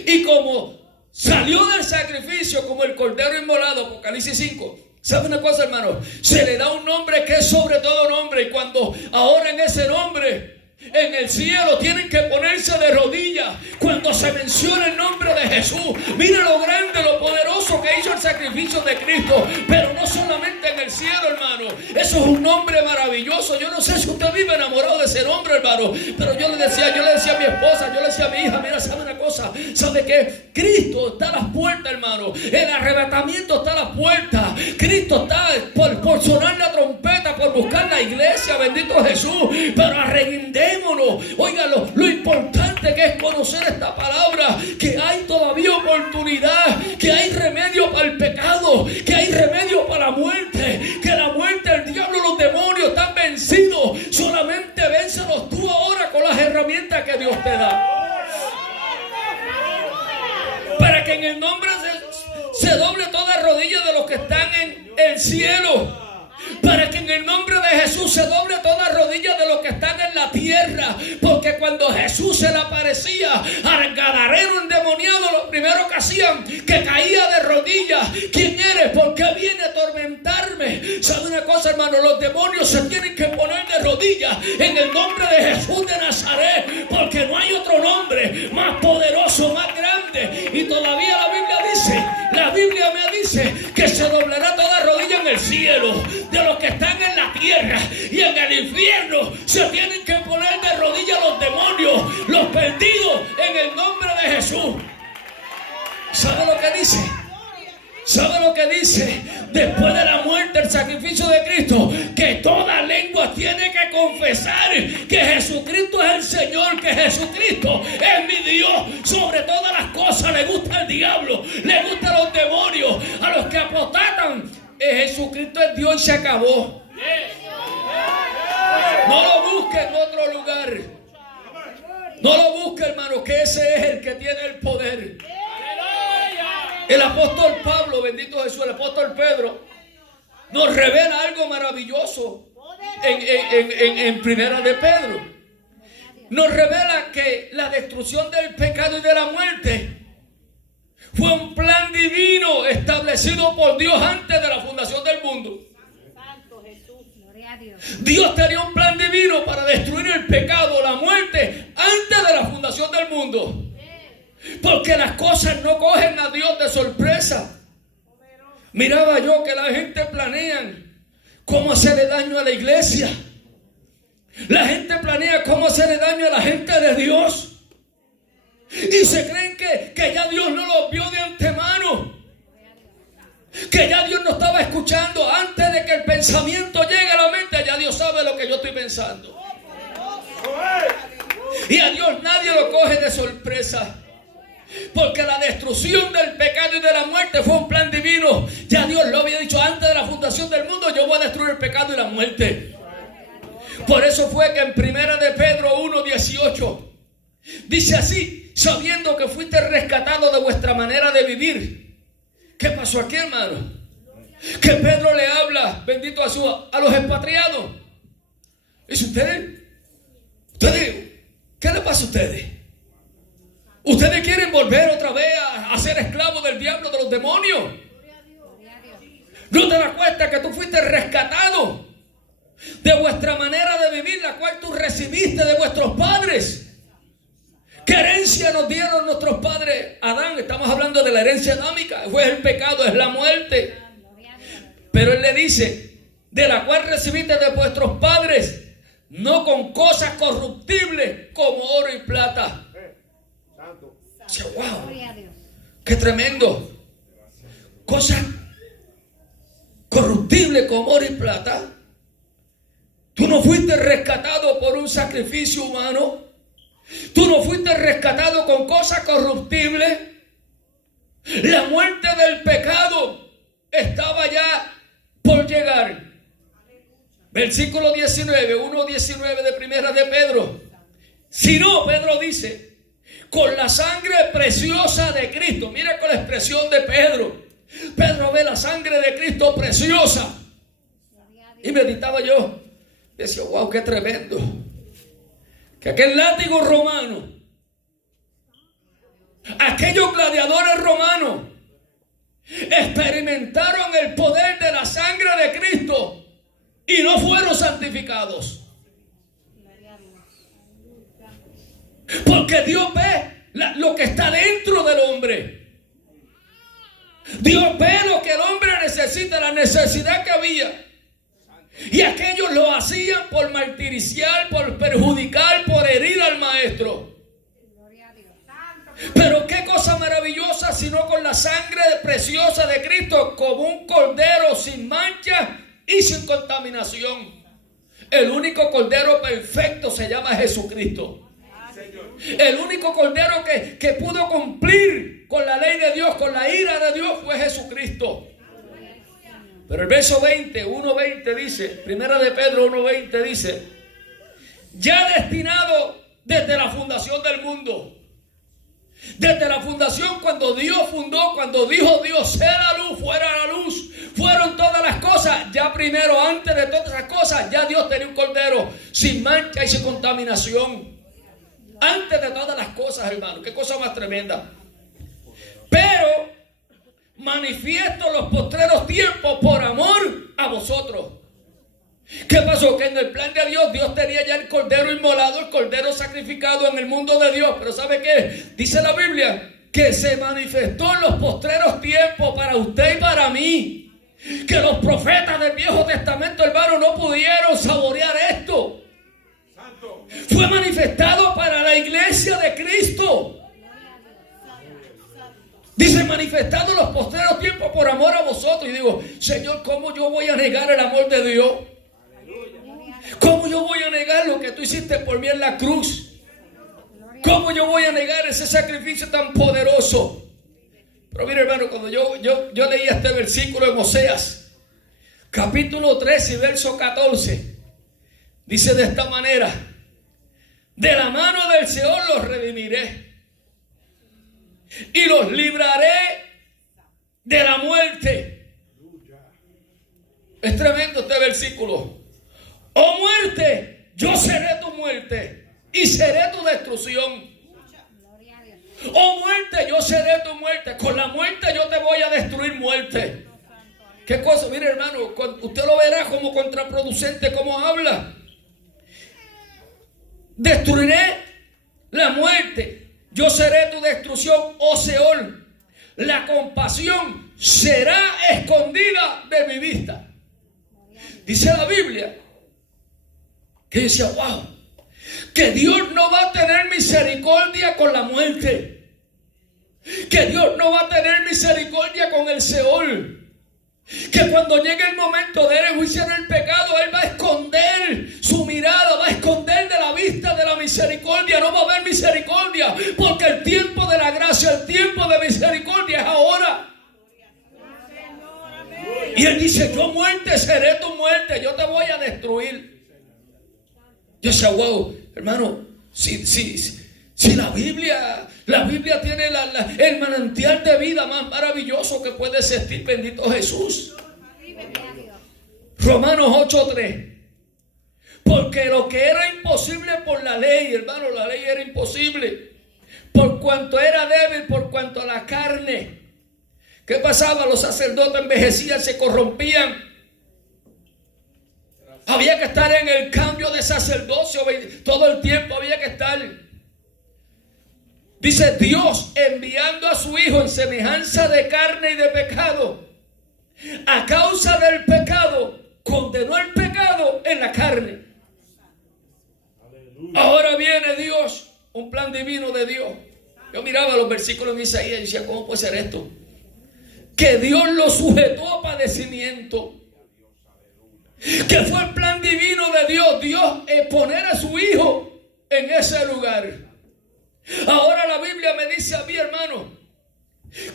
Y como salió del sacrificio como el cordero inmolado, Apocalipsis 5. ¿Sabe una cosa, hermano? Se le da un nombre que es sobre todo nombre. Y cuando ahora en ese nombre en el cielo tienen que ponerse de rodillas cuando se menciona el nombre de Jesús. Mira lo grande, lo poderoso que hizo el sacrificio de Cristo. Pero no solamente en el cielo, hermano. Eso es un nombre maravilloso. Yo no sé si usted vive enamorado de ese nombre, hermano. Pero yo le decía a mi esposa, yo le decía a mi hija, mira, ¿sabe una cosa? ¿Sabe qué? Cristo está a las puertas, hermano. El arrebatamiento está a las puertas. Cristo está por sonar la trompeta, por buscar la iglesia, bendito Jesús. Pero arrepintémonos. Óigalo, lo importante que es conocer esta palabra, que hay todavía oportunidad, que hay remedio para el pecado, que hay remedio para la muerte, que la muerte, el diablo, los demonios están vencidos. Solamente véncelos tú ahora con las herramientas que Dios te da. Para que en el nombre se doble toda rodilla de los que están en el cielo. Para que en el nombre de Jesús se doble toda rodilla de los que están en la tierra. Porque cuando Jesús se le aparecía al gadareno endemoniado, lo primero que hacían, que caía de rodillas. ¿Quién eres? ¿Por qué viene a atormentarme? ¿Sabe una cosa, hermano? Los demonios se tienen que poner de rodillas en el nombre de Jesús de Nazaret. Porque no hay otro nombre más poderoso, más grande. Y todavía la Biblia me dice que se doblará toda rodilla en el cielo, de los que están en la tierra y en el infierno. Se tienen que poner de rodillas los demonios, los perdidos, en el nombre de Jesús. ¿Sabe lo que dice? ¿Sabe lo que dice? Después de la muerte, el sacrificio de Cristo, que toda lengua tiene que confesar que Jesucristo es el Señor, que Jesucristo es mi Dios. Sobre todas las cosas. Le gusta el diablo, le gustan los demonios, a los que apostatan. Jesucristo es Dios y se acabó. No lo busque en otro lugar. No lo busque, hermano, que ese es el que tiene el poder. El apóstol Pablo, bendito Jesús, el apóstol Pedro, nos revela algo maravilloso en Primera de Pedro. Nos revela que la destrucción del pecado y de la muerte fue un plan divino establecido por Dios antes de la fundación del mundo. Santo Jesús, gloria a Dios. Dios tenía un plan divino para destruir el pecado, la muerte, antes de la fundación del mundo. Porque las cosas no cogen a Dios de sorpresa. Miraba yo que la gente planea cómo hacerle daño a la iglesia. La gente planea cómo hacerle daño a la gente de Dios. Y se creen que ya Dios no los vio de antemano. Que ya Dios no estaba escuchando. Antes de que el pensamiento llegue a la mente, ya Dios sabe lo que yo estoy pensando. Y a Dios nadie lo coge de sorpresa. Porque la destrucción del pecado y de la muerte fue un plan divino. Ya Dios lo había dicho antes de la fundación del mundo. Yo voy a destruir el pecado y la muerte. Por eso fue que en Primera de Pedro 1:18 dice así: sabiendo que fuiste rescatado de vuestra manera de vivir. ¿Qué pasó aquí, hermano? Que Pedro le habla, bendito a los expatriados. Dice: ustedes, ¿qué le pasa a ustedes? ¿Ustedes quieren volver otra vez a ser esclavos del diablo, de los demonios? ¿No te das cuenta que tú fuiste rescatado de vuestra manera de vivir, la cual tú recibiste de vuestros padres? ¿Qué herencia nos dieron nuestros padres? Adán, estamos hablando de la herencia adámica. Fue el pecado, es la muerte. Pero él le dice: de la cual recibiste de vuestros padres, no con cosas corruptibles como oro y plata. ¡Wow! ¡Qué tremendo! Cosas corruptibles como oro y plata. Tú no fuiste rescatado por un sacrificio humano. Tú no fuiste rescatado con cosas corruptibles. La muerte del pecado estaba ya por llegar. Versículo 19, 1:19 de Primera de Pedro. Si no, Pedro dice: con la sangre preciosa de Cristo. Mira con la expresión de Pedro. Pedro ve la sangre de Cristo preciosa. Y meditaba yo. Decía: wow, qué tremendo. Que aquel látigo romano, aquellos gladiadores romanos, experimentaron el poder de la sangre de Cristo y no fueron santificados. Porque Dios ve lo que está dentro del hombre. Dios ve lo que el hombre necesita, la necesidad que había. Y aquellos lo hacían por martirizar, por perjudicar, por herir al maestro. Pero qué cosa maravillosa, sino con la sangre preciosa de Cristo, como un cordero sin mancha y sin contaminación. El único cordero perfecto se llama Jesucristo. El único cordero que pudo cumplir con la ley de Dios, con la ira de Dios, fue Jesucristo. Pero el verso 1:20 dice, primera de Pedro 1:20 dice, ya destinado desde la fundación del mundo. Desde la fundación, cuando Dios fundó, cuando dijo Dios, sea la luz, fuera la luz, fueron todas las cosas. Ya primero, antes de todas las cosas, ya Dios tenía un cordero sin mancha y sin contaminación. Antes de todas las cosas, hermano. Qué cosa más tremenda. Pero manifiesto los postreros tiempos por amor a vosotros. ¿Qué pasó? Que en el plan de Dios, Dios tenía ya el cordero inmolado, el cordero sacrificado en el mundo de Dios. Pero ¿sabe qué? Dice la Biblia que se manifestó en los postreros tiempos para usted y para mí. Que los profetas del Viejo Testamento, hermano, no pudieron saborear esto. Fue manifestado para la iglesia de Cristo. Dice, manifestado en los postreros tiempos por amor a vosotros. Y digo, Señor, ¿cómo yo voy a negar el amor de Dios? ¿Cómo yo voy a negar lo que tú hiciste por mí en la cruz? ¿Cómo yo voy a negar ese sacrificio tan poderoso? Pero mire, hermano, cuando yo leía este versículo en Oseas, capítulo 13 y verso 14, dice de esta manera: de la mano del Señor los redimiré y los libraré de la muerte. Es tremendo este versículo. Oh muerte, yo seré tu muerte y seré tu destrucción. Oh muerte, yo seré tu muerte. Con la muerte yo te voy a destruir, muerte. ¿Qué cosa? Mire, hermano, usted lo verá como contraproducente, como habla. Destruiré la muerte, yo seré tu destrucción, oh Seol. La compasión será escondida de mi vista. Dice la Biblia que decía, wow, que Dios no va a tener misericordia con la muerte, que Dios no va a tener misericordia con el Seol, que cuando llegue el momento de él enjuiciar el pecado, él va a esconder su mirada, va a esconder de la vista de la misericordia. No va a haber misericordia, porque el tiempo de la gracia, el tiempo de misericordia es ahora. Y él dice, yo muerte seré tu muerte, yo te voy a destruir. Yo decía, wow, hermano, si la Biblia tiene el manantial de vida más maravilloso que puede existir, bendito Jesús. Romanos 8:3. Porque lo que era imposible por la ley, hermano, la ley era imposible, por cuanto era débil, por cuanto a la carne. ¿Qué pasaba? Los sacerdotes envejecían, se corrompían. Había que estar en el cambio de sacerdocio todo el tiempo, había que estar. Dice, Dios enviando a su Hijo en semejanza de carne y de pecado, a causa del pecado, condenó el pecado en la carne. Ahora viene Dios, un plan divino de Dios. Yo miraba los versículos en Isaías y decía, ¿cómo puede ser esto? Que Dios lo sujetó a padecimiento. Que fue el plan divino de Dios. Dios poner a su Hijo en ese lugar. Ahora la Biblia me dice a mí, hermano,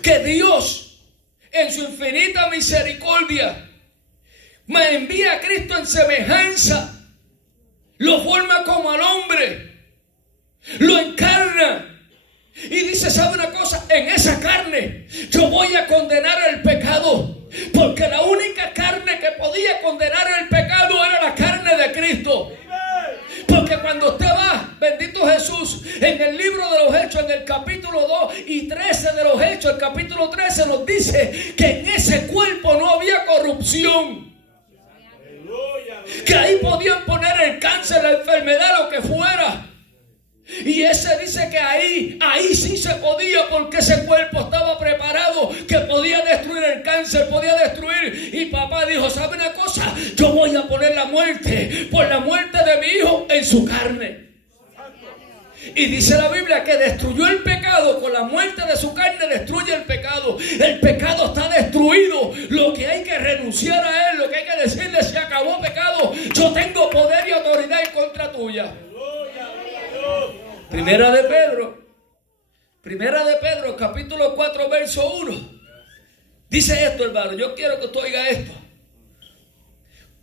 que Dios en su infinita misericordia me envía a Cristo en semejanza. Lo forma como al hombre, lo encarna. Y dice, ¿sabe una cosa? En esa carne yo voy a condenar el pecado. Porque la única carne que podía condenar el pecado era la carne de Cristo. Porque cuando usted va, bendito Jesús, en el libro de los Hechos, en el capítulo 2 y 13 de los Hechos, el capítulo 13 nos dice que en ese cuerpo no había corrupción. Que ahí podían poner el cáncer, la enfermedad, lo que fuera. Y ese dice que ahí sí se podía, porque ese cuerpo estaba preparado, que podía destruir el cáncer, podía destruir. Y papá dijo, ¿sabe una cosa? Yo voy a poner la muerte, por la muerte de mi hijo, en su carne. Y dice la Biblia que destruyó el pecado. Con la muerte de su carne destruye el pecado. El pecado está destruido. Lo que hay que renunciar a él, lo que hay que decirle: se acabó pecado, yo tengo poder y autoridad en contra tuya. Primera de Pedro capítulo 4 verso 1 dice esto, hermano. Yo quiero que tú oigas esto.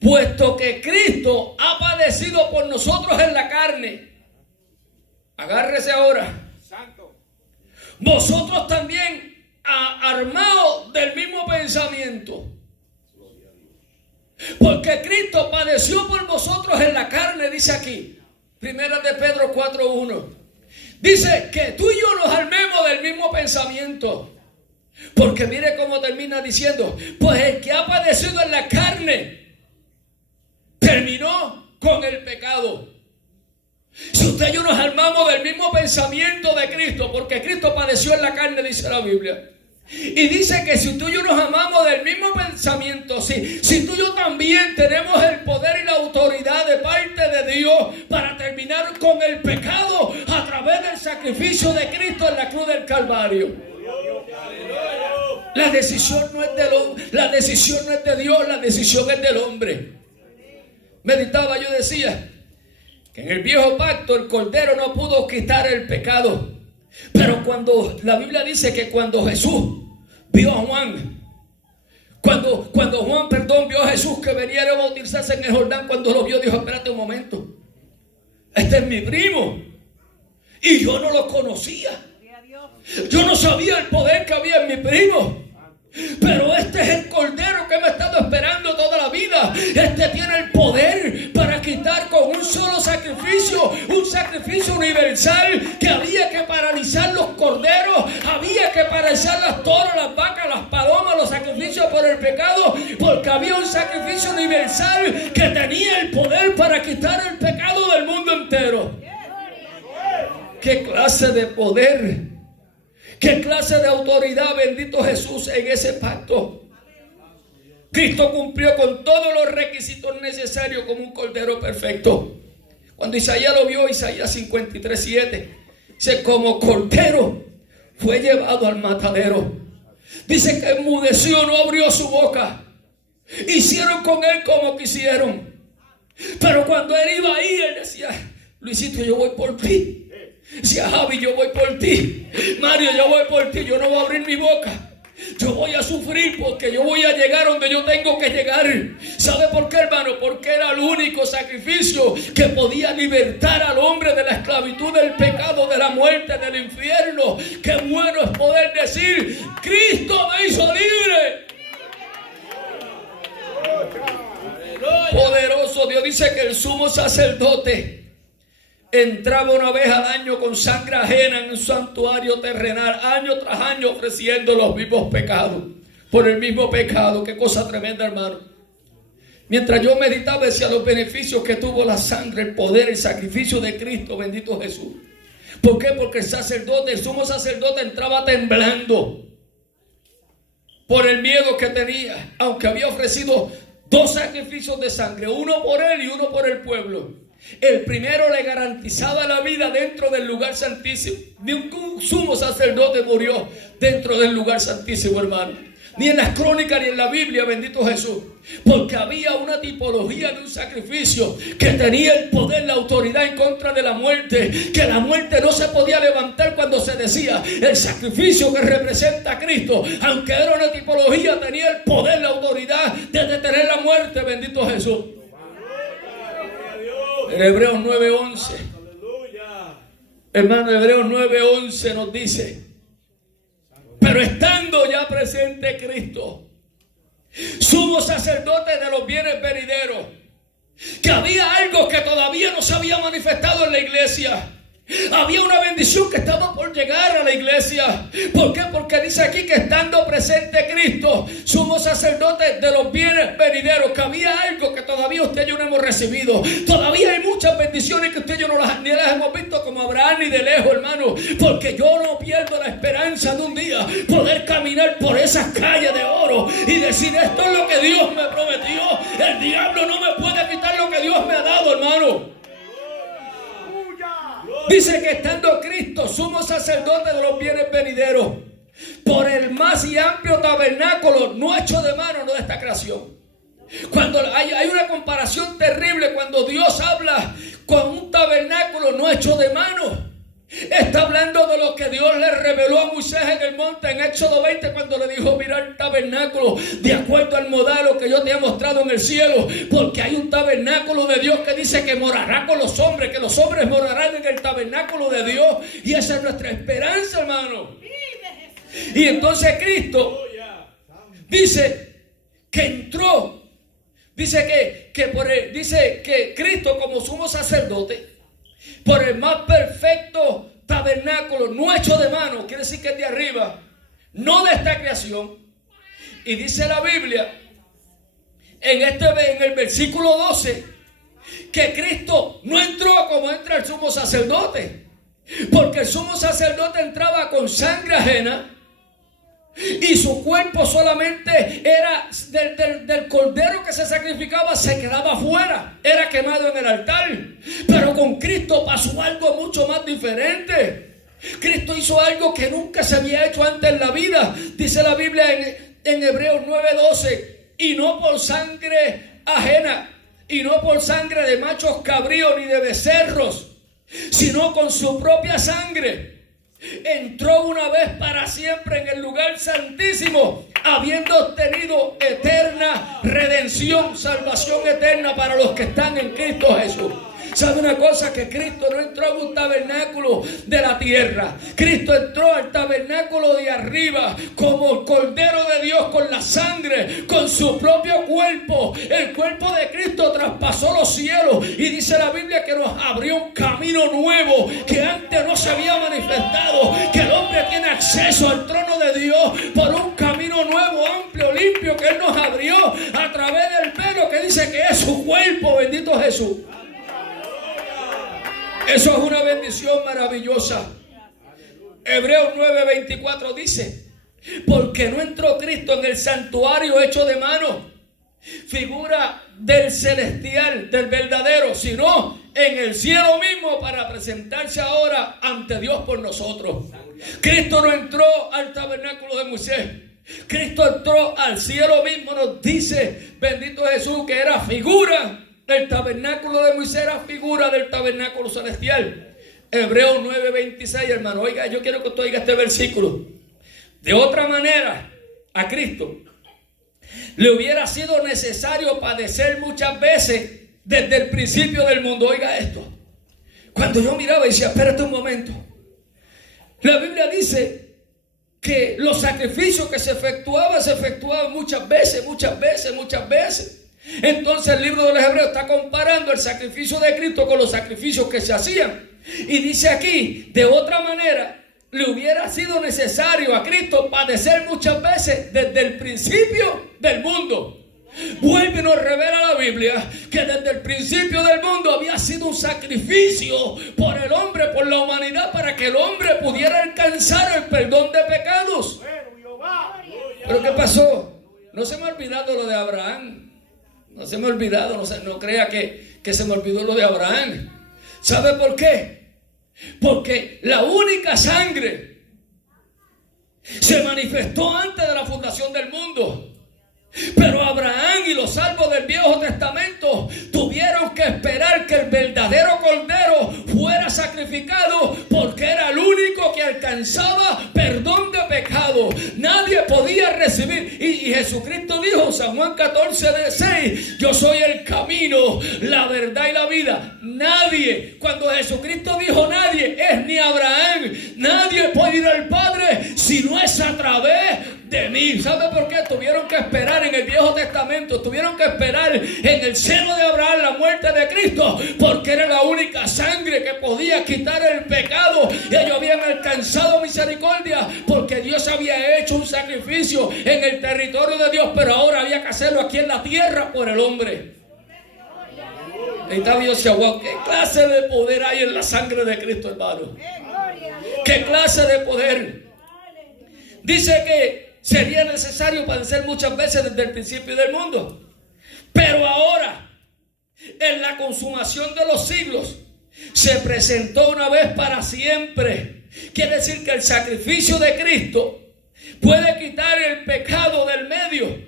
Puesto que Cristo ha padecido por nosotros en la carne, agárrese ahora, vosotros también armados del mismo pensamiento. Porque Cristo padeció por vosotros en la carne, dice aquí, Primera de Pedro 4:1. Dice que tú y yo nos armemos del mismo pensamiento. Porque mire cómo termina diciendo: pues el que ha padecido en la carne terminó con el pecado. Si usted y yo nos armamos del mismo pensamiento de Cristo, porque Cristo padeció en la carne, dice la Biblia. Y dice que si tú y yo nos amamos del mismo pensamiento, si tú y yo también tenemos el poder y la autoridad de parte de Dios para terminar con el pecado a través del sacrificio de Cristo en la cruz del Calvario. La decisión no es de Dios, la decisión es del hombre. Meditaba, yo decía que en el viejo pacto el Cordero no pudo quitar el pecado. Pero cuando la Biblia dice que cuando Jesús vio a Juan, cuando Juan vio a Jesús que venía a bautizarse en el Jordán, cuando lo vio dijo: espérate un momento, este es mi primo. Y yo no lo conocía. Yo no sabía el poder que había en mi primo. Pero este es el Cordero que me ha estado esperando toda la vida. Este tiene el poder para quitar con un solo sacrificio, un sacrificio universal, que había que paralizar los corderos, había que paralizar las toras, las vacas, las palomas, los sacrificios por el pecado, porque había un sacrificio universal que tenía el poder para quitar el pecado del mundo entero. ¿Qué clase de poder? ¿Qué clase de autoridad, bendito Jesús, en ese pacto? Cristo cumplió con todos los requisitos necesarios como un cordero perfecto. Cuando Isaías lo vio, Isaías 53:7, dice: como cordero fue llevado al matadero. Dice que enmudeció, no abrió su boca. Hicieron con él como quisieron. Pero cuando él iba ahí, él decía: Luisito, yo voy por ti. Decía: Javi, yo voy por ti. Mario, yo voy por ti. Yo no voy a abrir mi boca. Yo voy a sufrir porque yo voy a llegar donde yo tengo que llegar. ¿Sabe por qué, hermano? Porque era el único sacrificio que podía libertar al hombre de la esclavitud, del pecado, de la muerte, del infierno. Qué bueno es poder decir: Cristo me hizo libre. Poderoso Dios. Dice que el sumo sacerdote entraba una vez al año con sangre ajena en un santuario terrenal, año tras año, ofreciendo los mismos pecados, por el mismo pecado. Qué cosa tremenda, hermano. Mientras yo meditaba, decía los beneficios que tuvo la sangre, el poder, el sacrificio de Cristo, bendito Jesús. ¿Por qué? Porque el sumo sacerdote entraba temblando por el miedo que tenía, aunque había ofrecido 2 sacrificios de sangre, uno por él y uno por el pueblo. El primero le garantizaba la vida dentro del lugar santísimo. Ningún sumo sacerdote murió dentro del lugar santísimo, hermano. Ni en las crónicas ni en la Biblia, bendito Jesús. Porque había una tipología de un sacrificio que tenía el poder, la autoridad en contra de la muerte. Que la muerte no se podía levantar cuando se decía: el sacrificio que representa a Cristo, aunque era una tipología, tenía el poder, la autoridad de detener la muerte, bendito Jesús. En Hebreos 9:11, hermano, Hebreos 9:11 nos dice: pero estando ya presente Cristo, sumo sacerdote de los bienes venideros, que había algo que todavía no se había manifestado en la iglesia, Había una bendición que estaba por llegar a la iglesia. ¿Por qué? Porque dice aquí que estando presente Cristo, sumo sacerdote de los bienes venideros, que había algo que todavía usted y yo no hemos recibido. Todavía hay muchas bendiciones que usted y yo ni las hemos visto como Abraham ni de lejos, hermano. Porque yo no pierdo la esperanza de un día poder caminar por esas calles de oro y decir: esto es lo que Dios me prometió. El diablo no me puede quitar lo que Dios me ha dado, hermano. Dice que estando Cristo sumo sacerdote de los bienes venideros, por el más y amplio tabernáculo no hecho de mano, no de esta creación. Cuando hay una comparación terrible cuando Dios habla con un tabernáculo no hecho de mano. Está hablando de lo que Dios le reveló a Moisés en el monte en Éxodo 20, cuando le dijo: mira el tabernáculo de acuerdo al modelo que yo te he mostrado en el cielo, porque hay un tabernáculo de Dios que dice que morará con los hombres, que los hombres morarán en el tabernáculo de Dior, y esa es nuestra esperanza, hermano. Y entonces Cristo dice que entró, dice que Cristo como sumo sacerdote por el más perfecto tabernáculo, no hecho de mano, quiere decir que es de arriba, no de esta creación. Y dice la Biblia en el versículo 12 que Cristo no entró como entra el sumo sacerdote, porque el sumo sacerdote entraba con sangre ajena y su cuerpo solamente era del cordero que se sacrificaba, se quedaba afuera, era quemado en el altar. Pero con Cristo pasó algo mucho más diferente. Cristo hizo algo que nunca se había hecho antes en la vida. Dice la Biblia en Hebreos 9:12: y no por sangre ajena, y no por sangre de machos cabríos ni de becerros, sino con su propia sangre entró una vez para siempre en el lugar santísimo, habiendo obtenido eterna redención, salvación eterna para los que están en Cristo Jesús. ¿Sabe una cosa? Que Cristo no entró en un tabernáculo de la tierra. Cristo entró al tabernáculo de arriba como el Cordero de Dios, con la sangre, con su propio cuerpo. El cuerpo de Cristo traspasó los cielos y dice la Biblia que nos abrió un camino nuevo que antes no se había manifestado, que el hombre tiene acceso al trono de Dios por un camino nuevo, amplio, limpio, que Él nos abrió a través del velo que dice que es su cuerpo. Bendito Jesús. Eso es una bendición maravillosa. Hebreos 9:24 dice: porque no entró Cristo en el santuario hecho de mano, figura del celestial, del verdadero, sino en el cielo mismo, para presentarse ahora ante Dios por nosotros. Cristo no entró al tabernáculo de Moisés. Cristo entró al cielo mismo. Nos dice, bendito Jesús, que era figura. El tabernáculo de Moisés era figura del tabernáculo celestial. Hebreos 9:26, hermano. Oiga, yo quiero que usted oiga este versículo. De otra manera, a Cristo le hubiera sido necesario padecer muchas veces desde el principio del mundo. Oiga esto. Cuando yo miraba y decía: espérate un momento. La Biblia dice que los sacrificios que se efectuaban muchas veces. Entonces el libro de los Hebreos está comparando el sacrificio de Cristo con los sacrificios que se hacían. Y dice aquí: de otra manera, le hubiera sido necesario a Cristo padecer muchas veces desde el principio del mundo. Vuelve y nos revela la Biblia que desde el principio del mundo había sido un sacrificio por el hombre, por la humanidad, para que el hombre pudiera alcanzar el perdón de pecados. ¿Pero qué pasó? No se me ha olvidado lo de Abraham. No se me ha olvidado, no crea que se me olvidó lo de Abraham. ¿Sabe por qué? Porque la única sangre se manifestó antes de la fundación del mundo. Pero Abraham y los salvos del Viejo Testamento tuvieron que esperar que el verdadero Cordero fuera sacrificado, porque era el único que alcanzaba perdón de pecado. Nadie podía recibir. Y Jesucristo dijo en San Juan 14:6: yo soy el camino, la verdad y la vida. Nadie, cuando Jesucristo dijo nadie, es ni Abraham. Nadie puede ir al Padre si no es a través de mí. ¿Sabe por qué? Tuvieron que esperar en el Viejo Testamento, tuvieron que esperar en el seno de Abraham la muerte de Cristo, Cristo, porque era la única sangre que podía quitar el pecado. Y ellos habían alcanzado misericordia porque Dios había hecho un sacrificio en el territorio de Dios, pero ahora había que hacerlo aquí en la tierra por el hombre. Y David decía, wow, ¿qué clase de poder hay en la sangre de Cristo, hermano? ¿Qué clase de poder? Dice que sería necesario padecer muchas veces desde el principio del mundo. Pero ahora, en la consumación de los siglos, se presentó una vez para siempre. Quiere decir que el sacrificio de Cristo puede quitar el pecado del medio.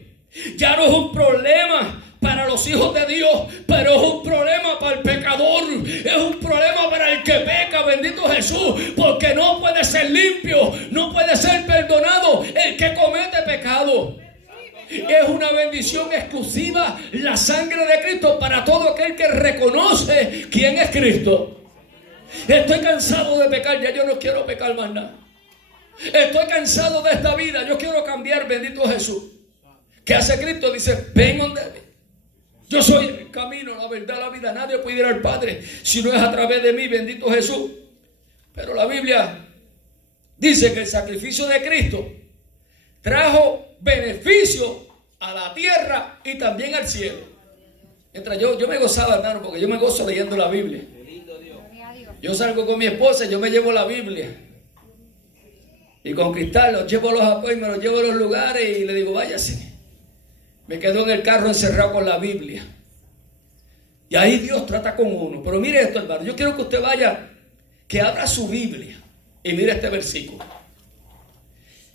Ya no es un problema para los hijos de Dios, pero es un problema para el pecador. Es un problema para el que peca, bendito Jesús, porque no puede ser limpio, no puede ser perdonado el que comete pecado. Es una bendición exclusiva la sangre de Cristo para todo aquel que reconoce quién es Cristo. Estoy cansado de pecar, ya yo no quiero pecar más nada. Estoy cansado de esta vida, yo quiero cambiar, bendito Jesús. ¿Qué hace Cristo? Dice, ven donde mí. Yo soy el camino, la verdad, la vida. Nadie puede ir al Padre si no es a través de mí, bendito Jesús. Pero la Biblia dice que el sacrificio de Cristo trajo beneficio a la tierra y también al cielo. Mientras yo me gozaba, hermano, porque yo me gozo leyendo la Biblia. Yo salgo con mi esposa y yo me llevo la Biblia. Y con Cristal los llevo a los apoyos, me los llevo a los lugares y le digo, váyase. Me quedo en el carro encerrado con la Biblia. Y ahí Dios trata con uno. Pero mire esto, hermano. Yo quiero que usted vaya, que abra su Biblia y mire este versículo.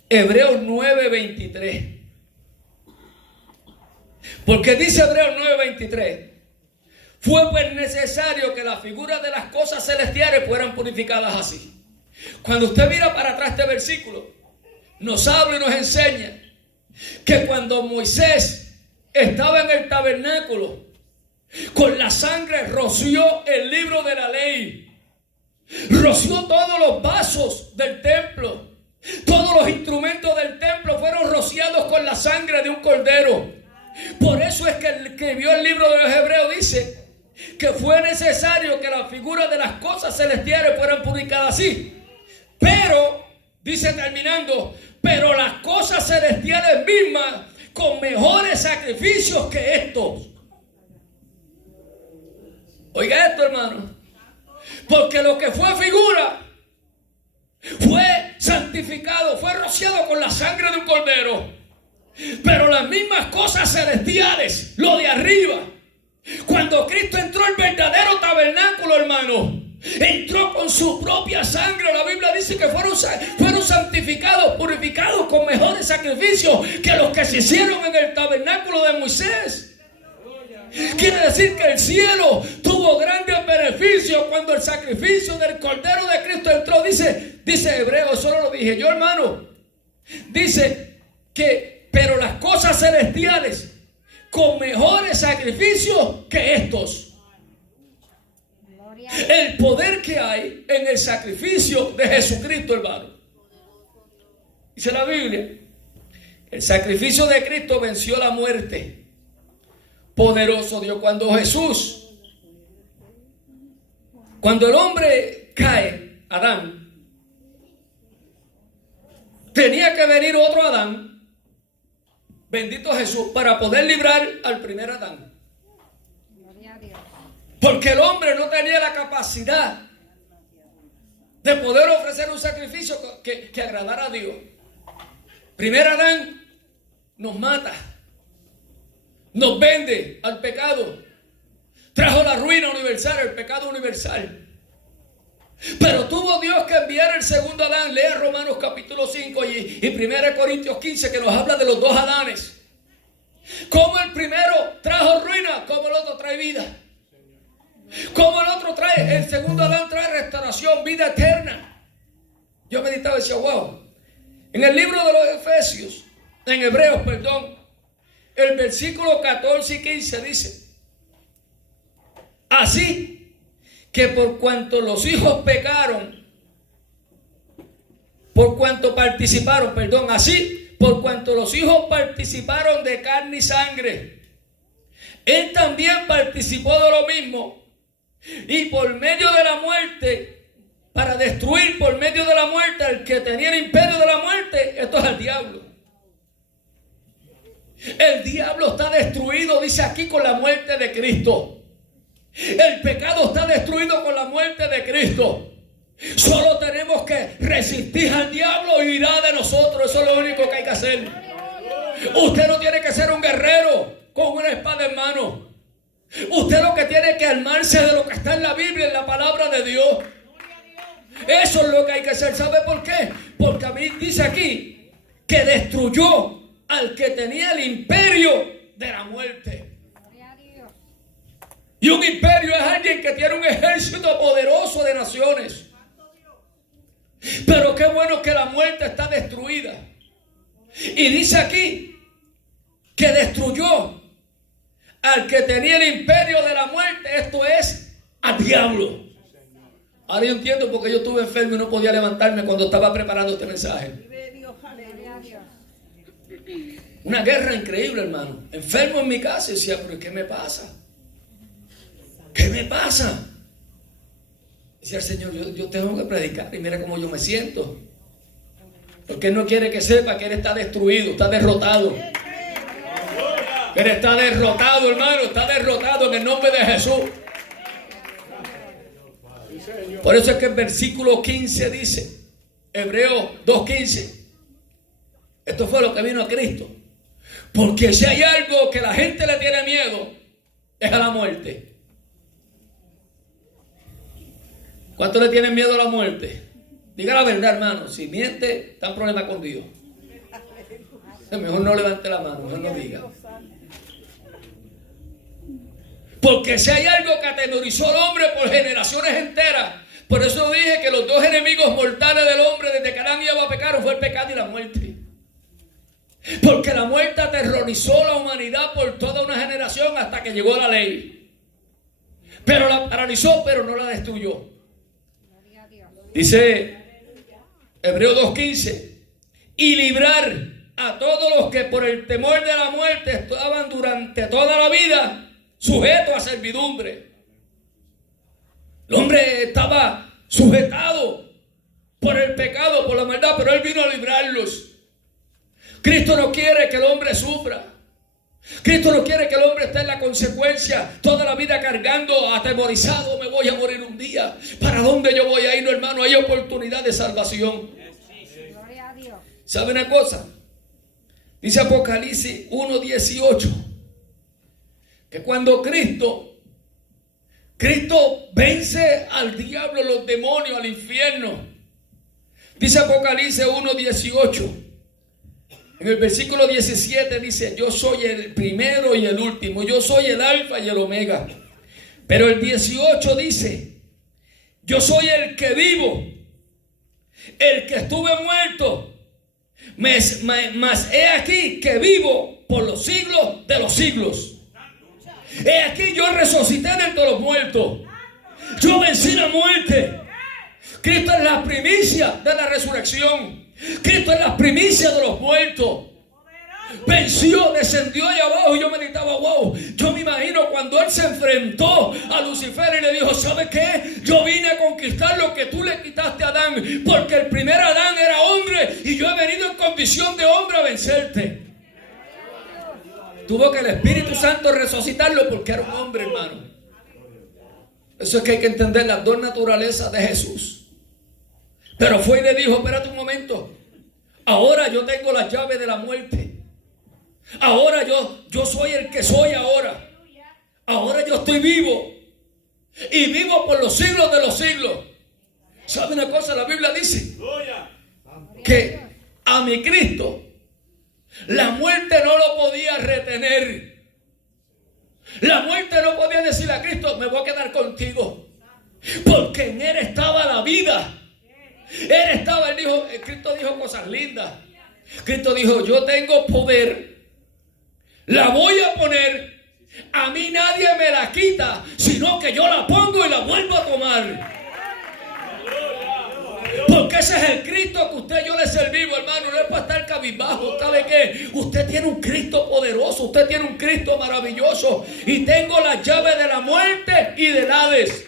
Hebreos 9:23. Porque dice Hebreos 9:23. Fue pues necesario que las figuras de las cosas celestiales fueran purificadas así. Cuando usted mira para atrás este versículo, nos habla y nos enseña que cuando Moisés estaba en el tabernáculo, con la sangre roció el libro de la ley, roció todos los vasos del templo, todos los instrumentos del templo fueron rociados con la sangre de un cordero. Por eso es que el que vio el libro de los Hebreos dice que fue necesario que las figuras de las cosas celestiales fueran purificadas así. Pero, dice terminando, pero las cosas celestiales mismas con mejores sacrificios que estos. Oiga esto, hermano. Porque lo que fue figura fue santificado, fue rociado con la sangre de un cordero. Pero las mismas cosas celestiales, lo de arriba, cuando Cristo entró al verdadero tabernáculo, hermano, entró con su propia sangre. La Biblia dice que fueron santificados, purificados con mejores sacrificios que los que se hicieron en el tabernáculo de Moisés. Quiere decir que el cielo tuvo grandes beneficios cuando el sacrificio del Cordero de Cristo entró. Dice Hebreo, eso no lo dije yo, hermano. Dice que, pero las cosas celestiales con mejores sacrificios que estos. El poder que hay en el sacrificio de Jesucristo, hermano. Dice la Biblia, el sacrificio de Cristo venció la muerte. Poderoso Dios. Cuando el hombre cae, Adán, tenía que venir otro Adán, bendito Jesús, para poder librar al primer Adán. Porque el hombre no tenía la capacidad de poder ofrecer un sacrificio que agradara a Dios. Primer Adán nos mata, nos vende al pecado, trajo la ruina universal, el pecado universal. Pero tuvo Dios que enviar el segundo Adán. Lea Romanos capítulo 5 y 1 Corintios 15, que nos habla de los dos Adanes. Como el primero trajo ruina, como el otro trae vida. Como el otro trae, el segundo Adán trae restauración, vida eterna. Yo meditaba y decía, wow. En el libro de los Efesios, en Hebreos, perdón, el versículo 14 y 15 dice: así que por cuanto los hijos pecaron, por cuanto participaron, así, por cuanto los hijos participaron de carne y sangre, él también participó de lo mismo, Y por medio de la muerte, para destruir por medio de la muerte al que tenía el imperio de la muerte, esto es el diablo. El diablo está destruido, dice aquí, con la muerte de Cristo. El pecado está destruido con la muerte de Cristo. Solo tenemos que resistir al diablo y irá de nosotros. Eso es lo único que hay que hacer. Usted no tiene que ser un guerrero con una espada en mano. Usted lo que tiene que armarse de lo que está en la Biblia, en la palabra de Dios. Eso es lo que hay que hacer. ¿Sabe por qué? Porque a mí dice aquí que destruyó al que tenía el imperio de la muerte. Y un imperio es alguien que tiene un ejército poderoso de naciones. Pero qué bueno que la muerte está destruida. Y dice aquí que destruyó al que tenía el imperio de la muerte. Esto es al diablo. Ahora yo entiendo porque yo estuve enfermo y no podía levantarme cuando estaba preparando este mensaje. Una guerra increíble, hermano. Enfermo en mi casa y decía, pero ¿qué me pasa? ¿Qué me pasa? Decía el Señor, yo tengo que predicar y mira cómo yo me siento. Porque Él no quiere que sepa que Él está destruido, está derrotado. Él está derrotado, hermano, está derrotado en el nombre de Jesús. Por eso es que el versículo 15 dice, Hebreos 2:15, esto fue lo que vino a Cristo. Porque si hay algo que la gente le tiene miedo, es a la muerte. ¿Cuánto le tienen miedo a la muerte? Diga la verdad, hermano. Si miente, está en problema con Dios. Mejor no levante la mano, mejor no diga. Porque si hay algo que atemorizó al hombre por generaciones enteras, por eso dije que los dos enemigos mortales del hombre desde que Adán y Eva pecaron fue el pecado y la muerte. Porque la muerte aterrorizó a la humanidad por toda una generación hasta que llegó la ley. Pero la paralizó, pero no la destruyó. Dice Hebreos 2:15, y librar a todos los que por el temor de la muerte estaban durante toda la vida sujetos a servidumbre. El hombre estaba sujetado por el pecado, por la maldad, pero Él vino a librarlos. Cristo no quiere que el hombre sufra. Cristo no quiere que el hombre esté en la consecuencia toda la vida cargando, atemorizado, me voy a morir un día. ¿Para dónde yo voy a ir, no, hermano? Hay oportunidad de salvación. Gloria a Dios. ¿Sabe una cosa? Dice Apocalipsis 1:18 que cuando Cristo vence al diablo, los demonios, al infierno. Dice Apocalipsis 1:18. En el versículo 17 dice, yo soy el primero y el último, yo soy el alfa y el omega. Pero el 18 dice, yo soy el que vivo, el que estuve muerto, mas he aquí que vivo por los siglos de los siglos. He aquí yo resucité de entre los muertos, yo vencí la muerte. Cristo es la primicia de la resurrección. Cristo es la primicia de los muertos. Venció, descendió allá abajo y yo meditaba, wow. Yo me imagino cuando Él se enfrentó a Lucifer y le dijo, ¿sabes qué? Yo vine a conquistar lo que tú le quitaste a Adán, porque el primer Adán era hombre y yo he venido en condición de hombre a vencerte. Tuvo que el Espíritu Santo resucitarlo porque era un hombre, hermano. Eso es que hay que entender las dos naturalezas de Jesús. Pero fue y le dijo, espérate un momento, ahora yo tengo las llaves de la muerte. Ahora yo soy el que soy ahora. Ahora yo estoy vivo. Y vivo por los siglos de los siglos. ¿Sabe una cosa? La Biblia dice que a mi Cristo la muerte no lo podía retener. La muerte no podía decirle a Cristo, me voy a quedar contigo. Porque en Él estaba la vida. Cristo dijo cosas lindas. Cristo dijo, yo tengo poder, la voy a poner, a mí nadie me la quita, sino que yo la pongo y la vuelvo a tomar. Porque ese es el Cristo que usted y yo le servimos, hermano. No es para estar cabizbajo. ¿Sabe qué? Usted tiene un Cristo poderoso, usted tiene un Cristo maravilloso. Y tengo las llaves de la muerte y del Hades.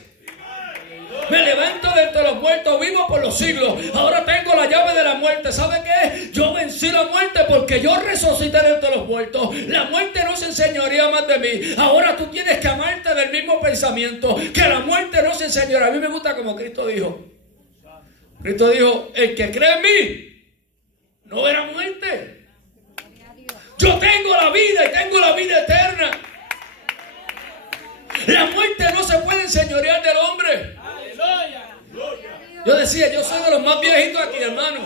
Me levanto de entre los muertos, vivo por los siglos. Ahora tengo la llave de la muerte. ¿Sabe qué? Yo vencí la muerte porque yo resucité de entre los muertos. La muerte no se enseñorea más de mí. Ahora tú tienes que amarte del mismo pensamiento, que la muerte no se enseñorea. A mí me gusta como Cristo dijo. Cristo dijo, el que cree en mí no verá muerte. Yo tengo la vida y tengo la vida eterna. La muerte no se puede enseñorear del hombre. Yo decía, yo soy de los más viejitos aquí, hermano.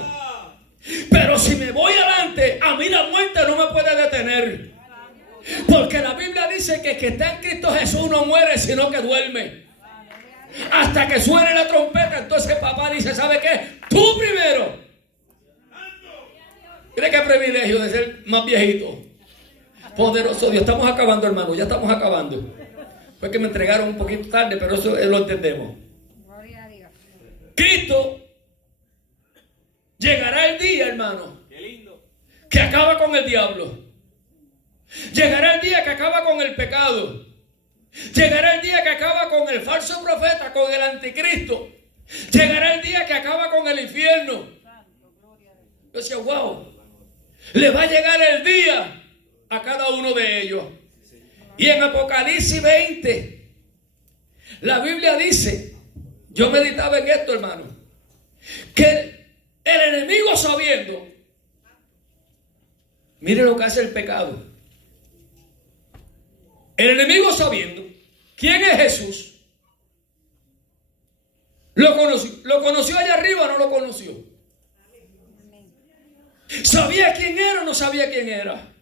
Pero si me voy adelante, a mí la muerte no me puede detener. Porque la Biblia dice que el que está en Cristo Jesús no muere, sino que duerme. Hasta que suene la trompeta. Entonces papá dice, ¿sabe qué? Tú primero. Mire qué privilegio de ser más viejito. Poderoso Dios. Estamos acabando, hermano. Ya estamos acabando. Fue que me entregaron un poquito tarde, pero eso lo entendemos. Gloria a Dios. Cristo llegará el día, hermano, que acaba con el diablo. Llegará el día que acaba con el pecado. Llegará el día que acaba con el falso profeta, con el anticristo. Llegará el día que acaba con el infierno. Yo decía, wow, le va a llegar el día a cada uno de ellos. Y en Apocalipsis 20, la Biblia dice, yo meditaba en esto, hermano, que el enemigo sabiendo, mire lo que hace el pecado. El enemigo sabiendo quién es Jesús, lo conoció allá arriba o no lo conoció. Sabía quién era o no sabía quién era.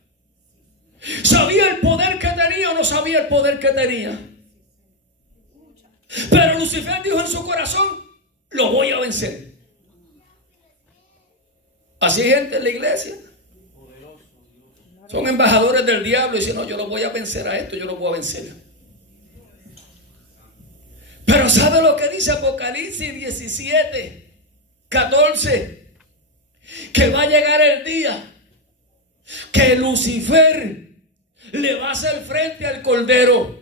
¿Sabía el poder que tenía o no sabía el poder que tenía? Pero Lucifer dijo en su corazón, lo voy a vencer. Así hay gente en la iglesia. Son embajadores del diablo y dicen, no, yo lo voy a vencer a esto, yo lo voy a vencer. Pero ¿sabe lo que dice Apocalipsis 17, 14? Que va a llegar el día que Lucifer le va a hacer frente al Cordero.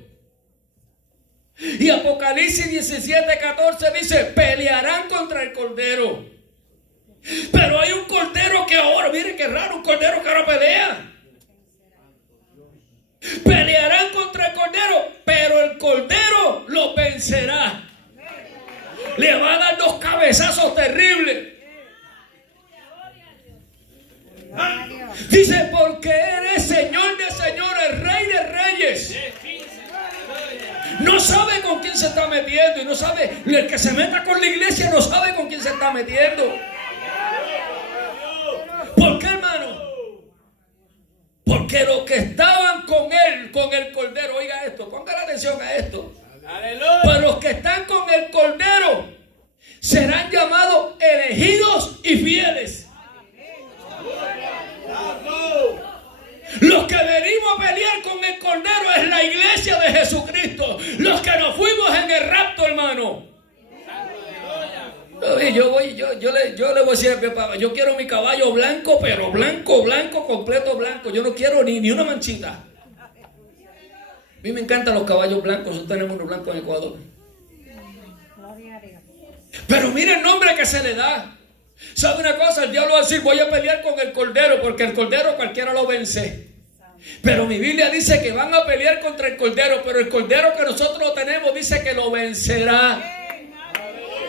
Y Apocalipsis 17, 14 dice, pelearán contra el Cordero. Pero hay un Cordero que ahora, mire qué raro, un Cordero que ahora pelea. Pelearán contra el Cordero, pero el Cordero lo vencerá. Le va a dar 2 cabezazos terribles. Dice, porque eres Señor de señores, Rey de reyes. No sabe con quién se está metiendo. Y no sabe, el que se meta con la iglesia no sabe con quién se está metiendo. ¿Por qué, hermano? Porque los que estaban con él, con el Cordero, oiga esto, ponga la atención a esto. Pues los que están con el Cordero serán llamados elegidos y fieles. Los que venimos a pelear con el Cordero es la iglesia de Jesucristo. Los que nos fuimos en el rapto, hermano. Yo le voy a decir a mi papá, yo quiero mi caballo blanco, pero blanco, completo blanco. Yo no quiero ni una manchita. A mí me encantan los caballos blancos. Nosotros tenemos unos blancos en Ecuador. Gloria a Dios. Pero mire el nombre que se le da. ¿Sabe una cosa? El diablo va a decir, voy a pelear con el Cordero, porque el Cordero cualquiera lo vence. Pero mi Biblia dice que van a pelear contra el Cordero, pero el Cordero que nosotros tenemos dice que lo vencerá.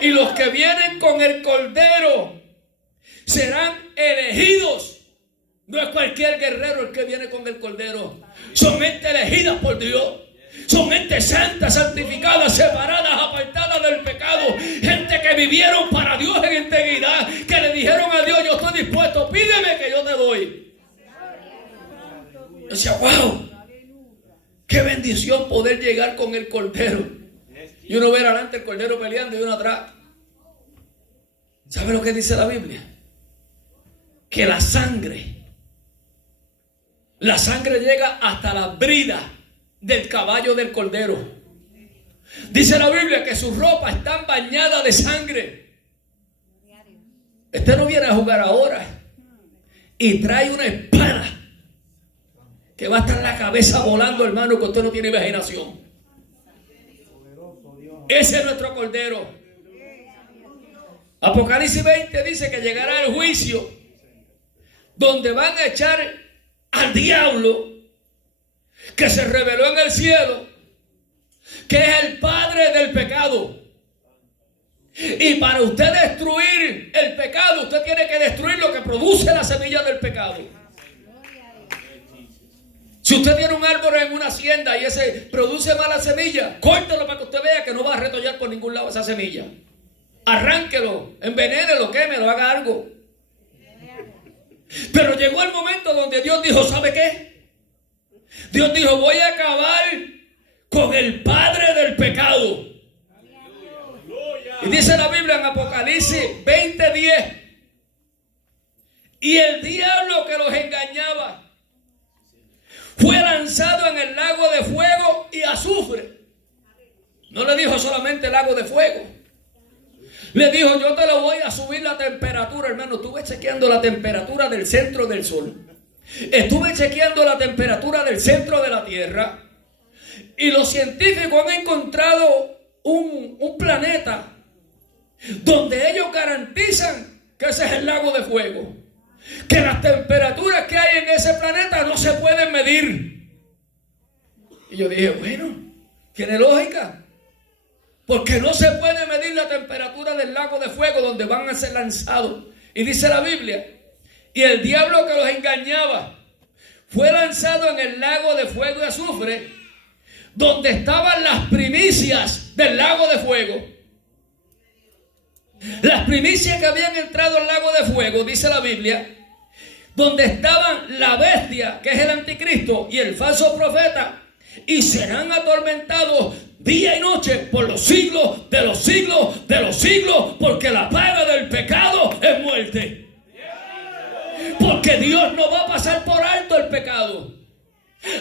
Y los que vienen con el Cordero serán elegidos. No es cualquier guerrero el que viene con el Cordero. Son gente elegida por Dios. Son gente santa, santificada, separadas, apartadas del pecado. Gente que vivieron para Dios en integridad. Que le dijeron a Dios, yo estoy dispuesto, pídeme que yo te doy. Yo decía, wow, qué bendición poder llegar con el Cordero. Y uno ver adelante el Cordero peleando y uno atrás. ¿Sabe lo que dice la Biblia? Que la sangre llega hasta la brida del caballo del Cordero. Dice la Biblia que sus ropas están bañadas de sangre. Usted no viene a jugar ahora y trae una espada que va a estar la cabeza volando, hermano, que usted no tiene imaginación. Ese es nuestro Cordero. Apocalipsis 20 dice que llegará el juicio donde van a echar al diablo que se rebeló en el cielo, que es el padre del pecado. Y para usted destruir el pecado, usted tiene que destruir lo que produce la semilla del pecado. Si usted tiene un árbol en una hacienda y ese produce mala semilla, córtelo para que usted vea que no va a retollar por ningún lado esa semilla. Arránquelo, envenénelo, quémelo, haga algo. Pero llegó el momento donde Dios dijo, ¿sabe qué? Dios dijo, voy a acabar con el padre del pecado. Y dice la Biblia en Apocalipsis 20:10, y el diablo que los engañaba fue lanzado en el lago de fuego y azufre. No le dijo solamente lago de fuego. Le dijo, yo te lo voy a subir la temperatura, hermano. Estuve chequeando la temperatura del centro del sol. Estuve chequeando la temperatura del centro de la tierra. Y los científicos han encontrado un planeta donde ellos garantizan que ese es el lago de fuego. Que las temperaturas que hay en ese planeta no se pueden medir. Y yo dije, bueno, tiene lógica. Porque no se puede medir la temperatura del lago de fuego donde van a ser lanzados. Y dice la Biblia, y el diablo que los engañaba fue lanzado en el lago de fuego y azufre, donde estaban las primicias del lago de fuego. Las primicias que habían entrado al lago de fuego, dice la Biblia, donde estaban la bestia, que es el anticristo, y el falso profeta, y serán atormentados día y noche por los siglos de los siglos de los siglos, porque la paga del pecado es muerte. Porque Dios no va a pasar por alto el pecado.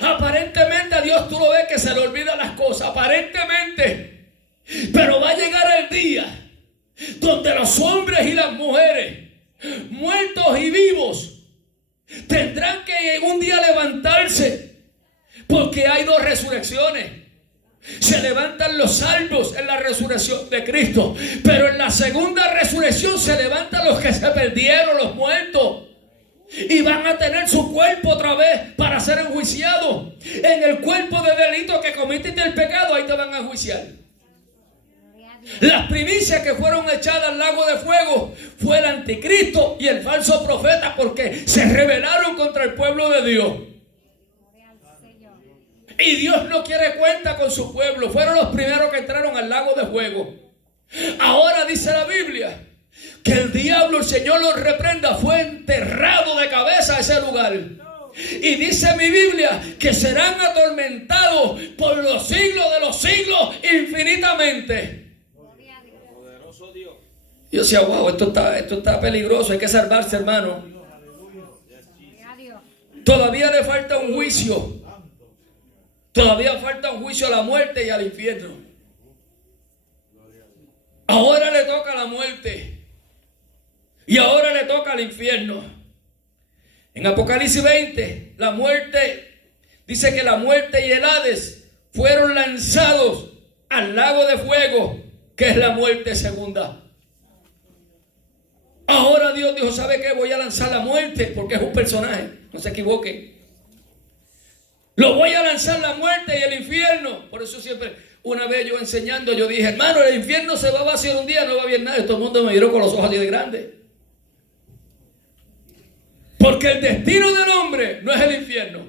Aparentemente a Dios tú lo ves que se le olvidan las cosas, aparentemente. Pero va a llegar el día donde los hombres y las mujeres, muertos y vivos, tendrán que un día levantarse, porque hay dos resurrecciones. Se levantan los salvos en la resurrección de Cristo, pero en la segunda resurrección se levantan los que se perdieron, los muertos, y van a tener su cuerpo otra vez para ser enjuiciados. En el cuerpo de delito que cometiste el pecado, ahí te van a enjuiciar. Las primicias que fueron echadas al lago de fuego fue el anticristo y el falso profeta, porque se rebelaron contra el pueblo de Dios. Y Dios no quiere cuenta con su pueblo. Fueron los primeros que entraron al lago de fuego. Ahora dice la Biblia que el diablo, el Señor los reprenda, fue enterrado de cabeza a ese lugar. Y dice mi Biblia que serán atormentados por los siglos de los siglos infinitamente. Yo decía, wow, esto está peligroso, hay que salvarse, hermano. Todavía le falta un juicio. Todavía falta un juicio a la muerte y al infierno. Ahora le toca a la muerte. Y ahora le toca al infierno. En Apocalipsis 20, la muerte, dice que la muerte y el Hades fueron lanzados al lago de fuego, que es la muerte segunda. Ahora Dios dijo, ¿sabe qué? Voy a lanzar la muerte, porque es un personaje, no se equivoque. Lo voy a lanzar la muerte y el infierno. Por eso siempre, una vez yo enseñando, yo dije, hermano, el infierno se va a vaciar un día, no va a haber nada. Y todo el mundo me miró con los ojos así de grandes. Porque el destino del hombre no es el infierno.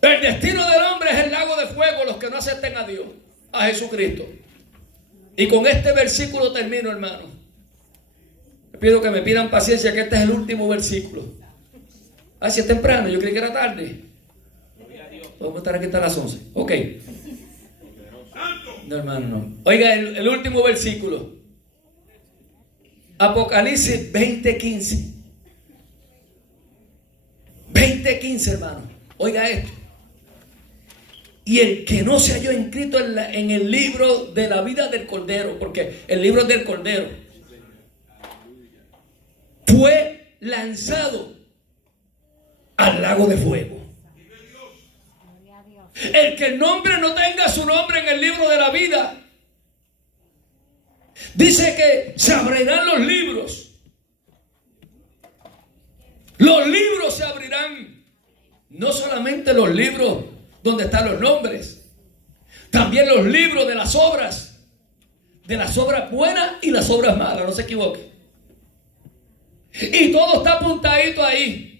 El destino del hombre es el lago de fuego, los que no acepten a Dios, a Jesucristo. Y con este versículo termino, hermano. Le pido que me pidan paciencia, que este es el último versículo. Ah, si es temprano, yo creí que era tarde. Podemos estar aquí hasta las 11. Ok. No, hermano, no. Oiga, el último versículo. Apocalipsis 20:15. 20:15, hermano. Oiga esto. Y el que no se halló inscrito en el libro de la vida del Cordero, porque el libro es del Cordero, fue lanzado al lago de fuego. El que el nombre no tenga su nombre en el libro de la vida Dice que se abrirán los libros. Los libros se abrirán. No solamente los libros donde están los nombres, también los libros de las obras buenas y las obras malas, no se equivoque. Y todo está apuntadito ahí.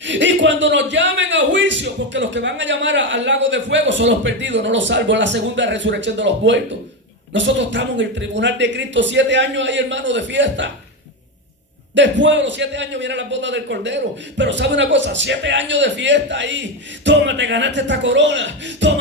Y cuando nos llamen a juicio, porque los que van a llamar al lago de fuego son los perdidos, no los salvos, es la segunda resurrección de los muertos. Nosotros estamos en el tribunal de Cristo 7 años ahí, hermano, de fiesta. Después de los 7 años viene la boda del Cordero. Pero sabe una cosa, 7 años de fiesta ahí. Tómate, ganaste esta corona. Tómate.